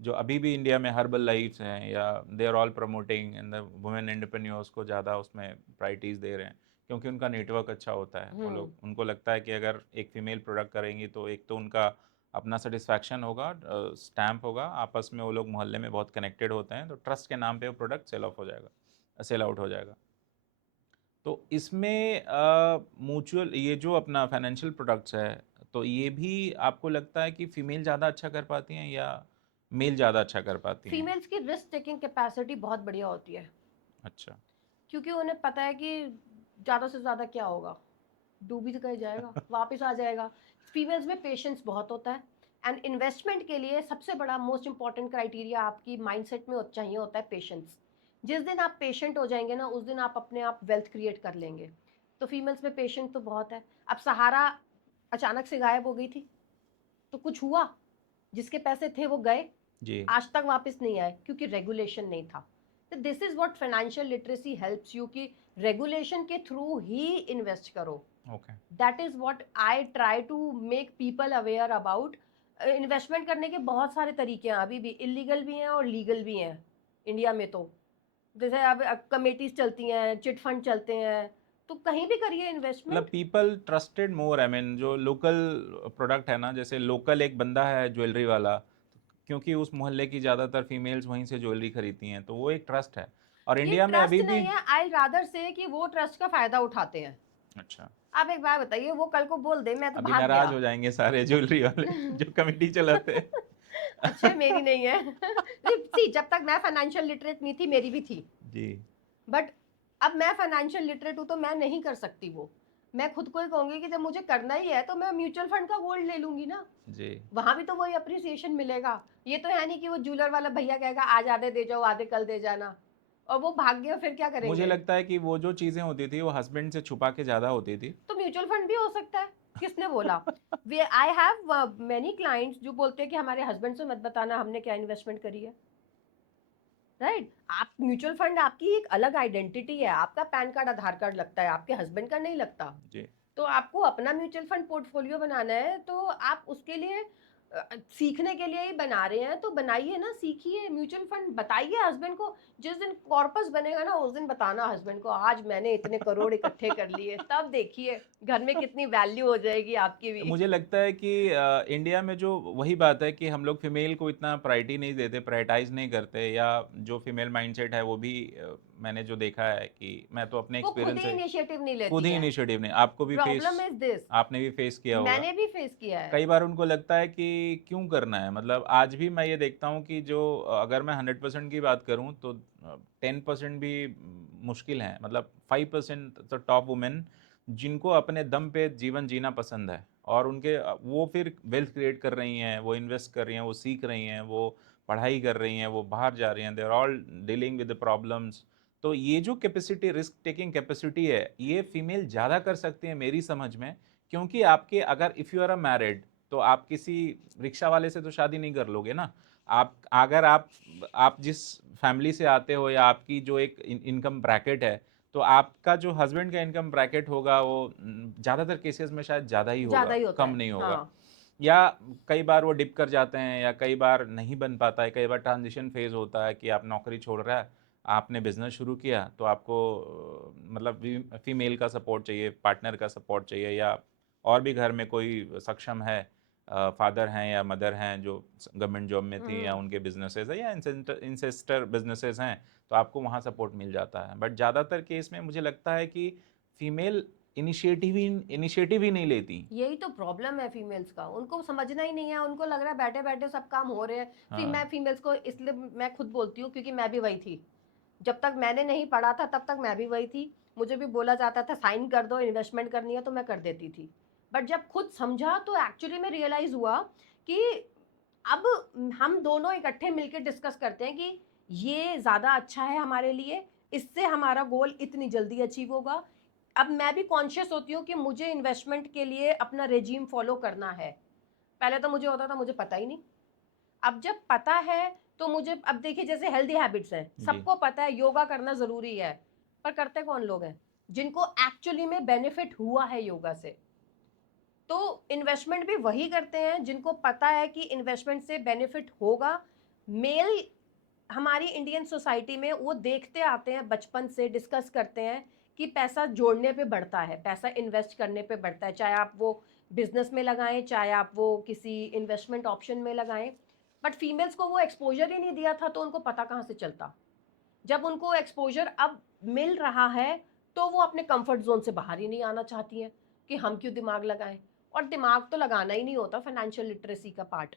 जो अभी भी इंडिया में, हर्बल लाइफ्स हैं, या they are all promoting in the women entrepreneurs को ज़्यादा उसमें प्रायोरिटीज़ दे रहे हैं, क्योंकि उनका नेटवर्क अच्छा होता है। वो लोग, उनको लगता है कि अगर एक फीमेल प्रोडक्ट करेंगी तो एक तो उनका अपना सेटिस्फैक्शन होगा, स्टैम्प होगा, आपस में वो लोग मोहल्ले में बहुत कनेक्टेड होते हैं, तो ट्रस्ट के नाम पे वो प्रोडक्ट सेल ऑफ हो जाएगा, सेल आउट हो जाएगा। तो इसमें म्यूचुअल, ये जो अपना फाइनेंशियल प्रोडक्ट्स है, तो ये भी आपको लगता है कि फीमेल ज़्यादा अच्छा कर पाती हैं या मेल ज़्यादा अच्छा कर पाती हैं? फीमेल्स की रिस्क टेकिंग कैपेसिटी बहुत बढ़िया होती है, अच्छा। क्योंकि उन्हें पता है कि ज़्यादा से ज़्यादा क्या होगा, डूबी तो कहीं जाएगा, वापस आ जाएगा। फीमेल्स में पेशेंस बहुत होता है। एंड इन्वेस्टमेंट के लिए सबसे बड़ा मोस्ट इंपॉर्टेंट क्राइटेरिया आपकी माइंडसेट में चाहिए होता है पेशेंस। जिस दिन आप पेशेंट हो जाएंगे ना, उस दिन आप अपने आप वेल्थ क्रिएट कर लेंगे। तो फीमेल्स में पेशेंट तो बहुत है। अब सहारा अचानक से गायब हो गई थी तो कुछ हुआ, जिसके पैसे थे वो गए, जी। आज तक वापस नहीं आए क्योंकि रेगुलेशन नहीं था। तो this is what financial literacy helps you, कि रेगुलेशन के थ्रू ही इन्वेस्ट करो। Okay. That is what I try to make people aware about. Investment करने के बहुत सारे तरीके हैं, अभी भी इलीगल भी हैं और लीगल भी हैं इंडिया में। तो जैसे अब कमेटीज चलती हैं, चिट फंड चलते हैं, तो कहीं भी करिए मतलब investment. People trusted more, I mean जो लोकल प्रोडक्ट है ना, जैसे लोकल एक बंदा है ज्वेलरी वाला, क्योंकि उस मोहल्ले की ज़्यादातर फीमेल्स वहीं से ज्वेलरी खरीदती हैं, तो वो एक ट्रस्ट है। और ये इंडिया में ट्रस्ट अभी भी। नहीं है, आई रादर से कि वो ट्रस्ट का फायदा उठाते हैं। अच्छा। आप एक बात बताइए, वो कल को बोल दे मैं तो अभी भाग गया। नाराज हो जाएंगे सारे ज्वेलरी वाले जो कमेटी चलाते हैं। अच्छा, मेरी नहीं है। सी, जब तक मैं फाइनेंशियल लिटरेट नहीं थी, मेरी भी थी। जी। बट अब मैं फाइनेंशियल लिटरेट हूँ तो मैं नहीं कर सकती वो। मैं खुद को ही कहूंगी कि जब मुझे करना ही है तो मैं म्यूचुअल फंड का गोल्ड ले लूंगी ना, जी। वहां भी तो वही अप्रिसिएशन मिलेगा। ये तो है नहीं कि वो ज्वेलर वाला भैया कहेगा आज आधे दे जाओ, आधे कल दे जाना, और वो भाग गया, फिर क्या मुझे करेंगे? लगता है कि वो जो चीज़ें होती थी वो हस्बैंड से छुपा के ज़्यादा होती थी। तो म्यूचुअल फंड भी हो सकता है, किसने बोला? वे आई हैव मेनी क्लाइंट्स जो बोलते हैं कि हमारे हस्बैंड से मत बताना हमने क्या इन्वेस्टमेंट करी है। राइट, आप म्यूचुअल फंड आपकी एक अलग आइडेंटिटी है, आपका पैन कार्ड आधार कार्ड लगता है, आपके हस्बैंड का नहीं लगता। जी। तो आपको अपना म्यूचुअल फंड पोर्टफोलियो बनाना है तो आप उसके लिए सीखने के लिए ही बना रहे हैं तो बनाइए ना, सीखिए म्यूचुअल फंड, बताइए हस्बैंड को। जिस दिन कॉर्पस बनेगा ना उस दिन बताना हस्बैंड को आज मैंने इतने करोड़ इकट्ठे कर लिए, तब देखिए घर में कितनी वैल्यू हो जाएगी आपकी भी। मुझे लगता है कि इंडिया में जो वही बात है कि हम लोग फीमेल को इतना प्रायोरिटी नहीं देते, प्रायोरिटाइज नहीं करते, या जो फीमेल माइंडसेट है वो भी मैंने जो देखा है कि मैं तो अपने वो खुद एक्सपीरियंस ही से, इनिशिएटिव नहीं खुद लेती ही है। इनिशिएटिव नहीं, आपको भी फेस, प्रॉब्लम इज दिस, आपने भी फेस किया होगा। मैंने भी फेस किया है। कई बार उनको लगता है कि क्यों करना है, मतलब आज भी मैं ये देखता हूँ कि जो अगर मैं 100% की बात करूँ तो 10% भी मुश्किल है, मतलब 5% तो टॉप वुमेन जिनको अपने दम पे जीवन जीना पसंद है, और उनके वो फिर वेल्थ क्रिएट कर रही हैं, वो इन्वेस्ट कर रही हैं, वो सीख रही हैं, वो पढ़ाई कर रही हैं, वो बाहर जा रही हैं, they are all dealing with the problems. तो ये जो कैपेसिटी, रिस्क टेकिंग कैपेसिटी है, ये फीमेल ज़्यादा कर सकती है मेरी समझ में। क्योंकि आपके अगर if you are a married, तो आप किसी रिक्शा वाले से तो शादी नहीं कर लोगे ना। आप अगर आप जिस फैमिली से आते हो, या आपकी जो एक इनकम ब्रैकेट है, तो आपका जो हस्बैंड का इनकम ब्रैकेट होगा वो ज़्यादातर केसेस में शायद ज़्यादा ही ज्यादा होगा, ही होता कम है, नहीं होगा। हाँ। या कई बार वो डिप कर जाते हैं, या कई बार नहीं बन पाता है, कई बार ट्रांजिशन फेज होता है कि आप नौकरी छोड़ रहा है, आपने बिजनेस शुरू किया, तो आपको मतलब फीमेल का सपोर्ट चाहिए, पार्टनर का सपोर्ट चाहिए, या और भी घर में कोई सक्षम है, फादर हैं या मदर हैं जो गवर्नमेंट जॉब में थी, या हम्म। उनके बिजनेसेस है, या इंसेस्टर बिजनेसेस हैं, तो आपको वहाँ सपोर्ट मिल जाता है। बट ज़्यादातर केस में मुझे लगता है कि फीमेल इनिशिएटिव ही नहीं लेती। यही तो प्रॉब्लम है फीमेल्स का, उनको समझना ही नहीं है, उनको लग रहा है बैठे बैठे सब काम हो रहे हैं। मैं हाँ फीमेल्स को इसलिए मैं खुद बोलती हूँ क्योंकि मैं भी वही थी। जब तक मैंने नहीं पढ़ा था तब तक मैं भी वही थी। मुझे भी बोला जाता था साइन कर दो, इन्वेस्टमेंट करनी है, तो मैं कर देती थी। बट जब खुद समझा तो एक्चुअली में रियलाइज हुआ कि अब हम दोनों इकट्ठे मिलकर डिस्कस करते हैं कि ये ज़्यादा अच्छा है हमारे लिए, इससे हमारा गोल इतनी जल्दी अचीव होगा। अब मैं भी कॉन्शियस होती हूँ कि मुझे इन्वेस्टमेंट के लिए अपना रेजीम फॉलो करना है। पहले तो मुझे होता था मुझे पता ही नहीं। अब जब पता है तो मुझे, अब देखिए जैसे हेल्दी हैबिट्स हैं, जी सबको पता है योगा करना जरूरी है, पर करते कौन लोग हैं जिनको एक्चुअली में बेनिफिट हुआ है योगा से। तो इन्वेस्टमेंट भी वही करते हैं जिनको पता है कि इन्वेस्टमेंट से बेनिफिट होगा। मेल हमारी इंडियन सोसाइटी में वो देखते आते हैं, बचपन से डिस्कस करते हैं कि पैसा जोड़ने पे बढ़ता है, पैसा इन्वेस्ट करने पे बढ़ता है, चाहे आप वो बिजनेस में लगाएं, चाहे आप वो किसी इन्वेस्टमेंट ऑप्शन में लगाएं। बट फीमेल्स को वो एक्सपोजर ही नहीं दिया था तो उनको पता कहाँ से चलता। जब उनको एक्सपोजर अब मिल रहा है तो वो अपने कंफर्ट जोन से बाहर ही नहीं आना चाहती हैं कि हम क्यों दिमाग लगाएं। और दिमाग तो लगाना ही नहीं होता फाइनेंशियल लिटरेसी का पार्ट।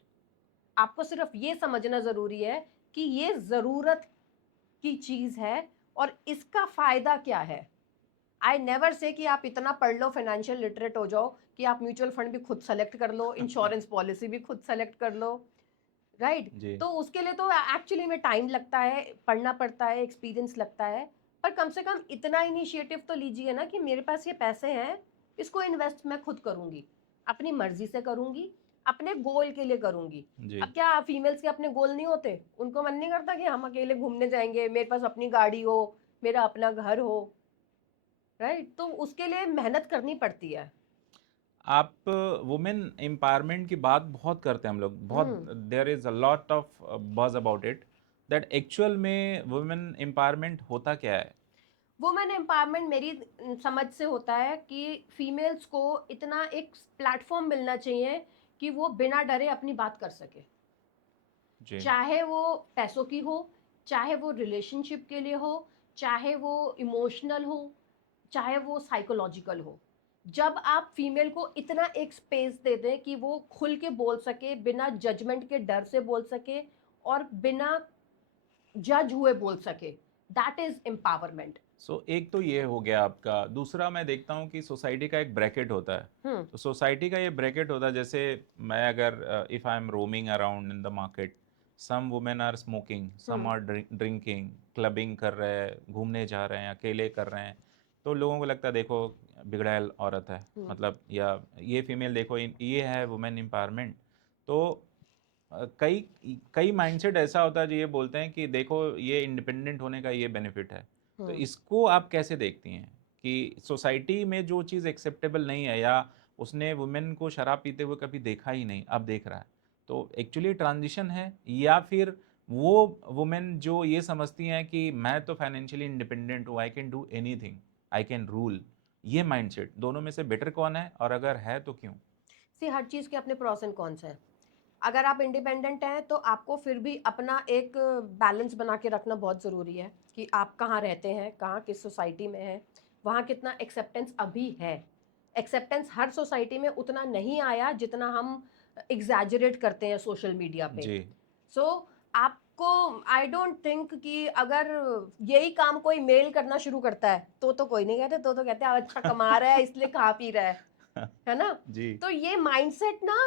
आपको सिर्फ ये समझना ज़रूरी है कि ये ज़रूरत की चीज़ है और इसका फ़ायदा क्या है। आई नेवर से कि आप इतना पढ़ लो, फाइनेंशियल लिटरेट हो जाओ कि आप म्यूचुअल फंड भी खुद सेलेक्ट कर लो, इंश्योरेंस पॉलिसी भी खुद सेलेक्ट कर लो, राइट। जी। तो उसके लिए तो एक्चुअली में टाइम लगता है, पढ़ना पड़ता है, एक्सपीरियंस लगता है। पर कम से कम इतना इनिशिएटिव तो लीजिए ना कि मेरे पास ये पैसे हैं, इसको इन्वेस्ट मैं खुद करूंगी, अपनी मर्जी से करूंगी, अपने गोल के लिए करूंगी। जी अब क्या फीमेल्स के अपने गोल नहीं होते, उनको मन नहीं करता कि हम अकेले घूमने जाएंगे, मेरे पास अपनी गाड़ी हो, मेरा अपना घर हो, राइट। तो उसके लिए मेहनत करनी पड़ती है। आप वुमेन एम्पावरमेंट की बात बहुत करते हैं हम लोग, बहुत, hmm. There is a lot of buzz about it, that actual में वुमेन एम्पावरमेंट होता क्या है? वुमेन एम्पावरमेंट मेरी समझ से होता है कि फीमेल्स को इतना एक प्लेटफॉर्म मिलना चाहिए कि वो बिना डरे अपनी बात कर सके। जी चाहे वो पैसों की हो, चाहे वो रिलेशनशिप के लिए हो, चाहे वो इमोशनल हो, चाहे वो साइकोलॉजिकल हो। जब आप फीमेल को इतना एक स्पेस दे दें कि वो खुल के बोल सके, बिना जजमेंट के डर से बोल सके और बिना जज हुए बोल सके, दैट इज एम्पावरमेंट। सो एक तो ये हो गया आपका, दूसरा मैं देखता हूँ कि सोसाइटी का एक ब्रैकेट होता है। हम्म। तो सोसाइटी का ये ब्रैकेट होता है, जैसे मैं अगर if I am roaming around in the market, some women are smoking, some hmm. Are drinking, clubbing कर रहे हैं, घूमने जा रहे हैं, अकेले कर रहे हैं, तो लोगों को लगता है देखो बिगड़ैल औरत है, हम्म। मतलब, या ये फीमेल देखो, ये है वुमेन एम्पावरमेंट। तो कई कई माइंडसेट ऐसा होता है जो ये बोलते हैं कि देखो ये इंडिपेंडेंट होने का ये बेनिफिट है। तो हम्म। इसको आप कैसे देखती हैं कि सोसाइटी में जो चीज़ एक्सेप्टेबल नहीं है, या उसने वुमेन को शराब पीते हुए कभी देखा ही नहीं, अब देख रहा है, तो एक्चुअली ट्रांजिशन है, या फिर वो वुमेन जो ये समझती हैं कि मैं तो फाइनेंशियली इंडिपेंडेंट हूँ, I can do anything, I can rule, ये माइंडसेट दोनों में से बेटर कौन है, और अगर है तो क्यों? सी हर चीज़ के अपने प्रॉस एंड कॉन्स हैं। अगर आप इंडिपेंडेंट हैं तो आपको फिर भी अपना एक बैलेंस बना के रखना बहुत ज़रूरी है कि आप कहाँ रहते हैं, कहाँ किस सोसाइटी में हैं, वहाँ कितना एक्सेप्टेंस अभी है। एक्सेप्टेंस हर सोसाइटी में उतना नहीं आया जितना हम एग्जैजरेट करते हैं सोशल मीडिया पे। जी। सो आपको आई डोंट थिंक कि अगर यही काम कोई मेल करना शुरू करता है तो कोई नहीं कहते, तो कहते हैं अच्छा कमा रहा है इसलिए खा पी रहा है ना। जी। तो ये माइंडसेट ना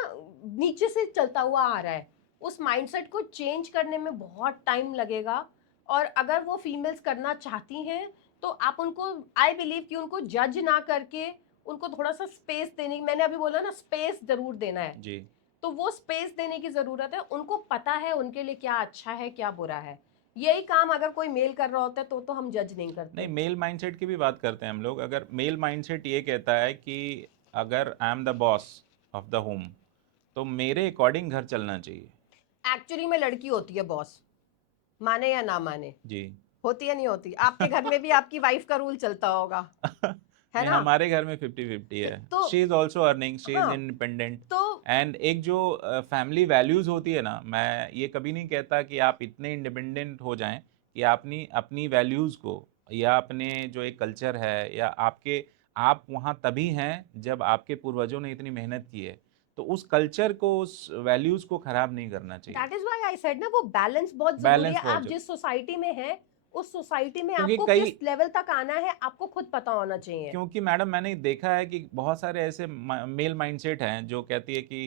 नीचे से चलता हुआ आ रहा है, उस माइंडसेट को चेंज करने में बहुत टाइम लगेगा। और अगर वो फीमेल्स करना चाहती हैं तो आप उनको, आई बिलीव कि उनको जज ना करके उनको थोड़ा सा स्पेस देने, मैंने अभी बोला ना स्पेस जरूर देना है। जी। तो वो स्पेस देने की जरूरत है, उनको पता है उनके लिए क्या अच्छा है क्या बुरा है। यही काम अगर कोई मेल कर रहा होता है तो हम जज नहीं नहीं, करते। मेल माइंडसेट की भी बात करते हैं हम लोग। अगर मेल माइंडसेट ये कहता है कि अगर I am the boss of the home, तो मेरे अकॉर्डिंग घर चलना चाहिए। एक्चुअली में लड़की होती है बॉस, माने या ना माने। जी। होती है नहीं होती? आपके घर में भी आपकी वाइफ का रूल चलता होगा, है नहीं, ना? हमारे घर में 50-50 है। तो she is also earning, she is हाँ, इंडिपेंडेंट। तो एंड एक जो फैमिली वैल्यूज होती है ना, मैं ये कभी नहीं कहता कि आप इतने इंडिपेंडेंट हो जाएं कि अपनी अपनी वैल्यूज को, या अपने जो एक कल्चर है, या आपके, आप वहाँ तभी हैं जब आपके पूर्वजों ने इतनी मेहनत की है, तो उस कल्चर को, उस वैल्यूज को खराब नहीं करना चाहिए। That is why I said ना, वो बैलेंस बहुत जरूरी बैलेंस है। बहुत आप जिस सोसाइटी में हैं उस सोसाइटी में क्योंकि आपको कई, किस लेवल तक आना है आपको खुद पता होना चाहिए। क्योंकि मैडम मैंने देखा है कि बहुत सारे ऐसे मेल माइंडसेट हैं जो कहती है कि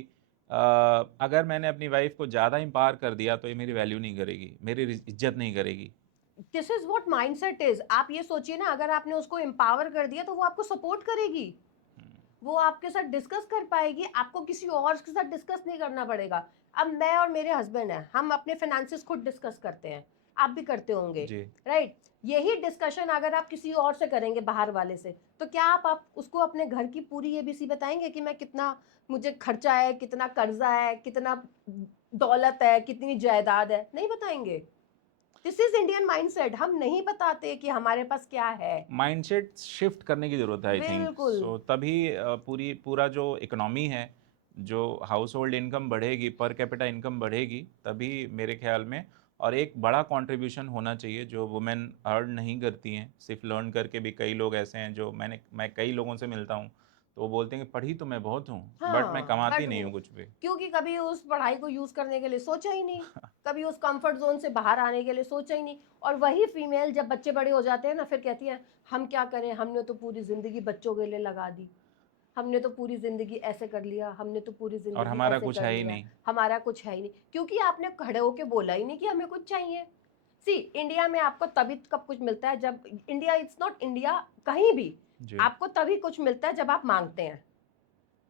अगर मैंने अपनी वाइफ को ज़्यादा इम्पावर कर दिया तो ये मेरी वैल्यू नहीं करेगी, मेरी इज्जत नहीं करेगी। This is what mindset is. आप ये सोचिए ना, अगर आपने उसको एम्पावर कर दिया तो वो आपको सपोर्ट करेगी, वो आपके साथ डिस्कस कर पाएगी, आपको किसी और के साथ डिस्कस नहीं करना पड़ेगा। अब मैं और मेरे हस्बैंड हैं, हम अपने फाइनेंसेस खुद डिस्कस करते हैं, आप भी करते होंगे, जी। राइट? यही डिस्कशन अगर आप किसी और से करेंगे, बाहर वाले से, तो क्या आप उसको अपने घर की पूरी एबीसी बताएंगे कि मैं कितना, मुझे खर्चा है, कितना कर्जा है, कितना दौलत है, कितनी जायदाद है? नहीं बताएंगे। दिस इज इंडियन माइंडसेट, हम नहीं बताते कि हमारे पास क्या है। माइंडसेट शिफ्ट करने की ज़रूरत है, आई थिंक बिल्कुल। सो। तभी पूरा जो इकोनॉमी है, जो हाउस होल्ड इनकम बढ़ेगी, पर कैपिटा इनकम बढ़ेगी, तभी मेरे ख्याल में। और एक बड़ा कंट्रीब्यूशन होना चाहिए जो वुमेन अर्न नहीं करती हैं, सिर्फ लर्न करके भी। कई लोग ऐसे हैं जो मैं कई लोगों से मिलता हूँ, तो वो बोलते हैं कि पढ़ी तो मैं बहुत हूँ, बट मैं हाँ, कमाती बट नहीं वो हूँ कुछ भी। क्योंकि कभी उस पढ़ाई को यूज करने के लिए सोचा ही नहीं, कभी उस कंफर्ट जोन से बाहर आने के लिए सोचा ही नहीं। और वही फीमेल जब बच्चे बड़े हो जाते हैं ना, फिर कहती है हम क्या करें, हमने तो पूरी जिंदगी बच्चों के लिए लगा दी, हमने तो पूरी जिंदगी ऐसे कर लिया, हमने तो पूरी और जिंदगी हमारा ऐसे कुछ कर है ही लिया, नहीं। हमारा कुछ है ही नहीं। क्योंकि आपने खड़े होके बोला ही नहीं कि हमें कुछ चाहिए। सी, इंडिया में आपको तभी कब कुछ मिलता है जब, इंडिया इट्स नॉट इंडिया, कहीं भी जी। आपको तभी कुछ मिलता है जब आप मांगते हैं,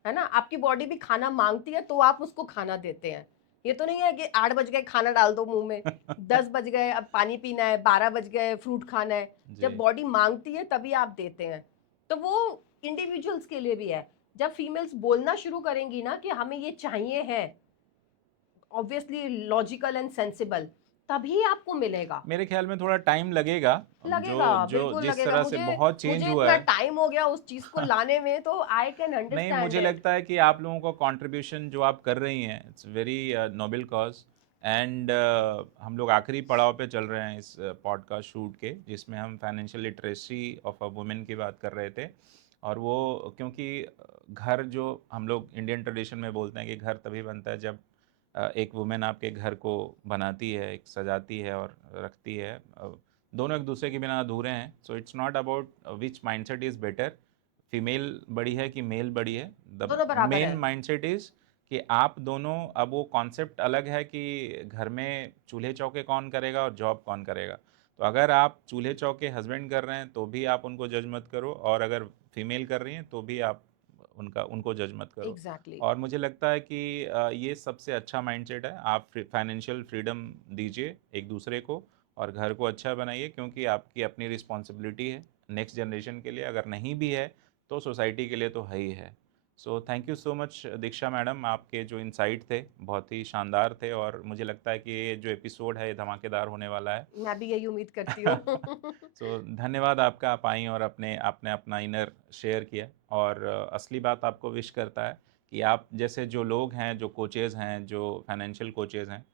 है ना? आपकी बॉडी भी खाना मांगती है तो आप उसको खाना देते हैं। ये तो नहीं है कि 8 बज गए खाना डाल दो मुंह में, 10 बज गए अब पानी पीना है, 12 बज गए फ्रूट खाना है। जी। जब बॉडी मांगती है तभी आप देते हैं। तो वो इंडिविजुअल्स के लिए भी है। जब फीमेल्स बोलना शुरू करेंगी ना कि हमें ये चाहिए है, ऑब्वियसली लॉजिकल एंड सेंसिबल, तभी आपको मिलेगा। मेरे ख्याल में थोड़ा टाइम लगेगा। जो लगेगा, जो बिल्कुल जिस लगेगा। तरह से मुझे बहुत चेंज मुझे हुआ इतना है। टाइम हो गया उस चीज को लाने में, तो आई कैन नहीं, अंडरस्टैंड मुझे इट। लगता है कि आप लोगों का कंट्रीब्यूशन जो आप कर रही हैं, it's very noble cause. And हम लोग आखिरी पड़ाव पे चल रहे हैं इस पॉडकास्ट शूट के, जिसमें हम financial literacy of a women की बात कर रहे थे। और वो क्योंकि घर, जो हम लोग इंडियन ट्रेडिशन में बोलते हैं कि घर तभी बनता है जब एक वुमेन आपके घर को बनाती है, एक सजाती है और रखती है। दोनों एक दूसरे के बिना अधूरे हैं। So it's not about which mindset is better, female बड़ी है कि मेल बड़ी है। द दोनों बराबर मेन है। माइंडसेट इज कि आप दोनों, अब वो कॉन्सेप्ट अलग है कि घर में चूल्हे चौके कौन करेगा और जॉब कौन करेगा। तो अगर आप चूल्हे चौके हस्बैंड कर रहे हैं तो भी आप उनको जज मत करो, और अगर फीमेल कर रही हैं तो भी आप उनको जज मत करो। एग्जैक्टली। और मुझे लगता है कि ये सबसे अच्छा माइंडसेट है। आप फाइनेंशियल फ्रीडम दीजिए एक दूसरे को, और घर को अच्छा बनाइए, क्योंकि आपकी अपनी रिस्पॉन्सिबिलिटी है नेक्स्ट जनरेशन के लिए। अगर नहीं भी है तो सोसाइटी के लिए तो है ही है। So thank you so much Diksha madam, आपके जो इनसाइट थे बहुत ही शानदार थे और मुझे लगता है कि ये जो एपिसोड है ये धमाकेदार होने वाला है। मैं भी यही उम्मीद करती हूँ। सो धन्यवाद आपका, आप आई और अपने आपने अपना इनर शेयर किया और असली बात आपको विश करता है कि आप जैसे जो लोग हैं, जो कोचेज़ हैं, जो फाइनेंशियल कोचेज़ हैं,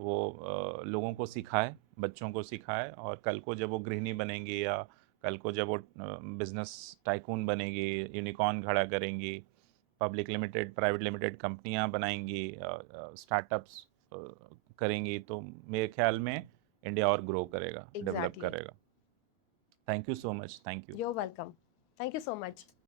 वो लोगों को सिखाए, बच्चों को सिखाए और कल को जब वो गृहिणी बनेंगी या कल को जब वो बिजनेस टाइकून बनेगी, यूनिकॉर्न खड़ा करेंगी, पब्लिक लिमिटेड प्राइवेट लिमिटेड कंपनियां बनाएंगी, स्टार्टअप्स करेंगी, तो मेरे ख्याल में इंडिया और ग्रो करेगा, डेवलप एग्जैक्टली। करेगा। Thank you so much, thank you. You're welcome. Thank you so much.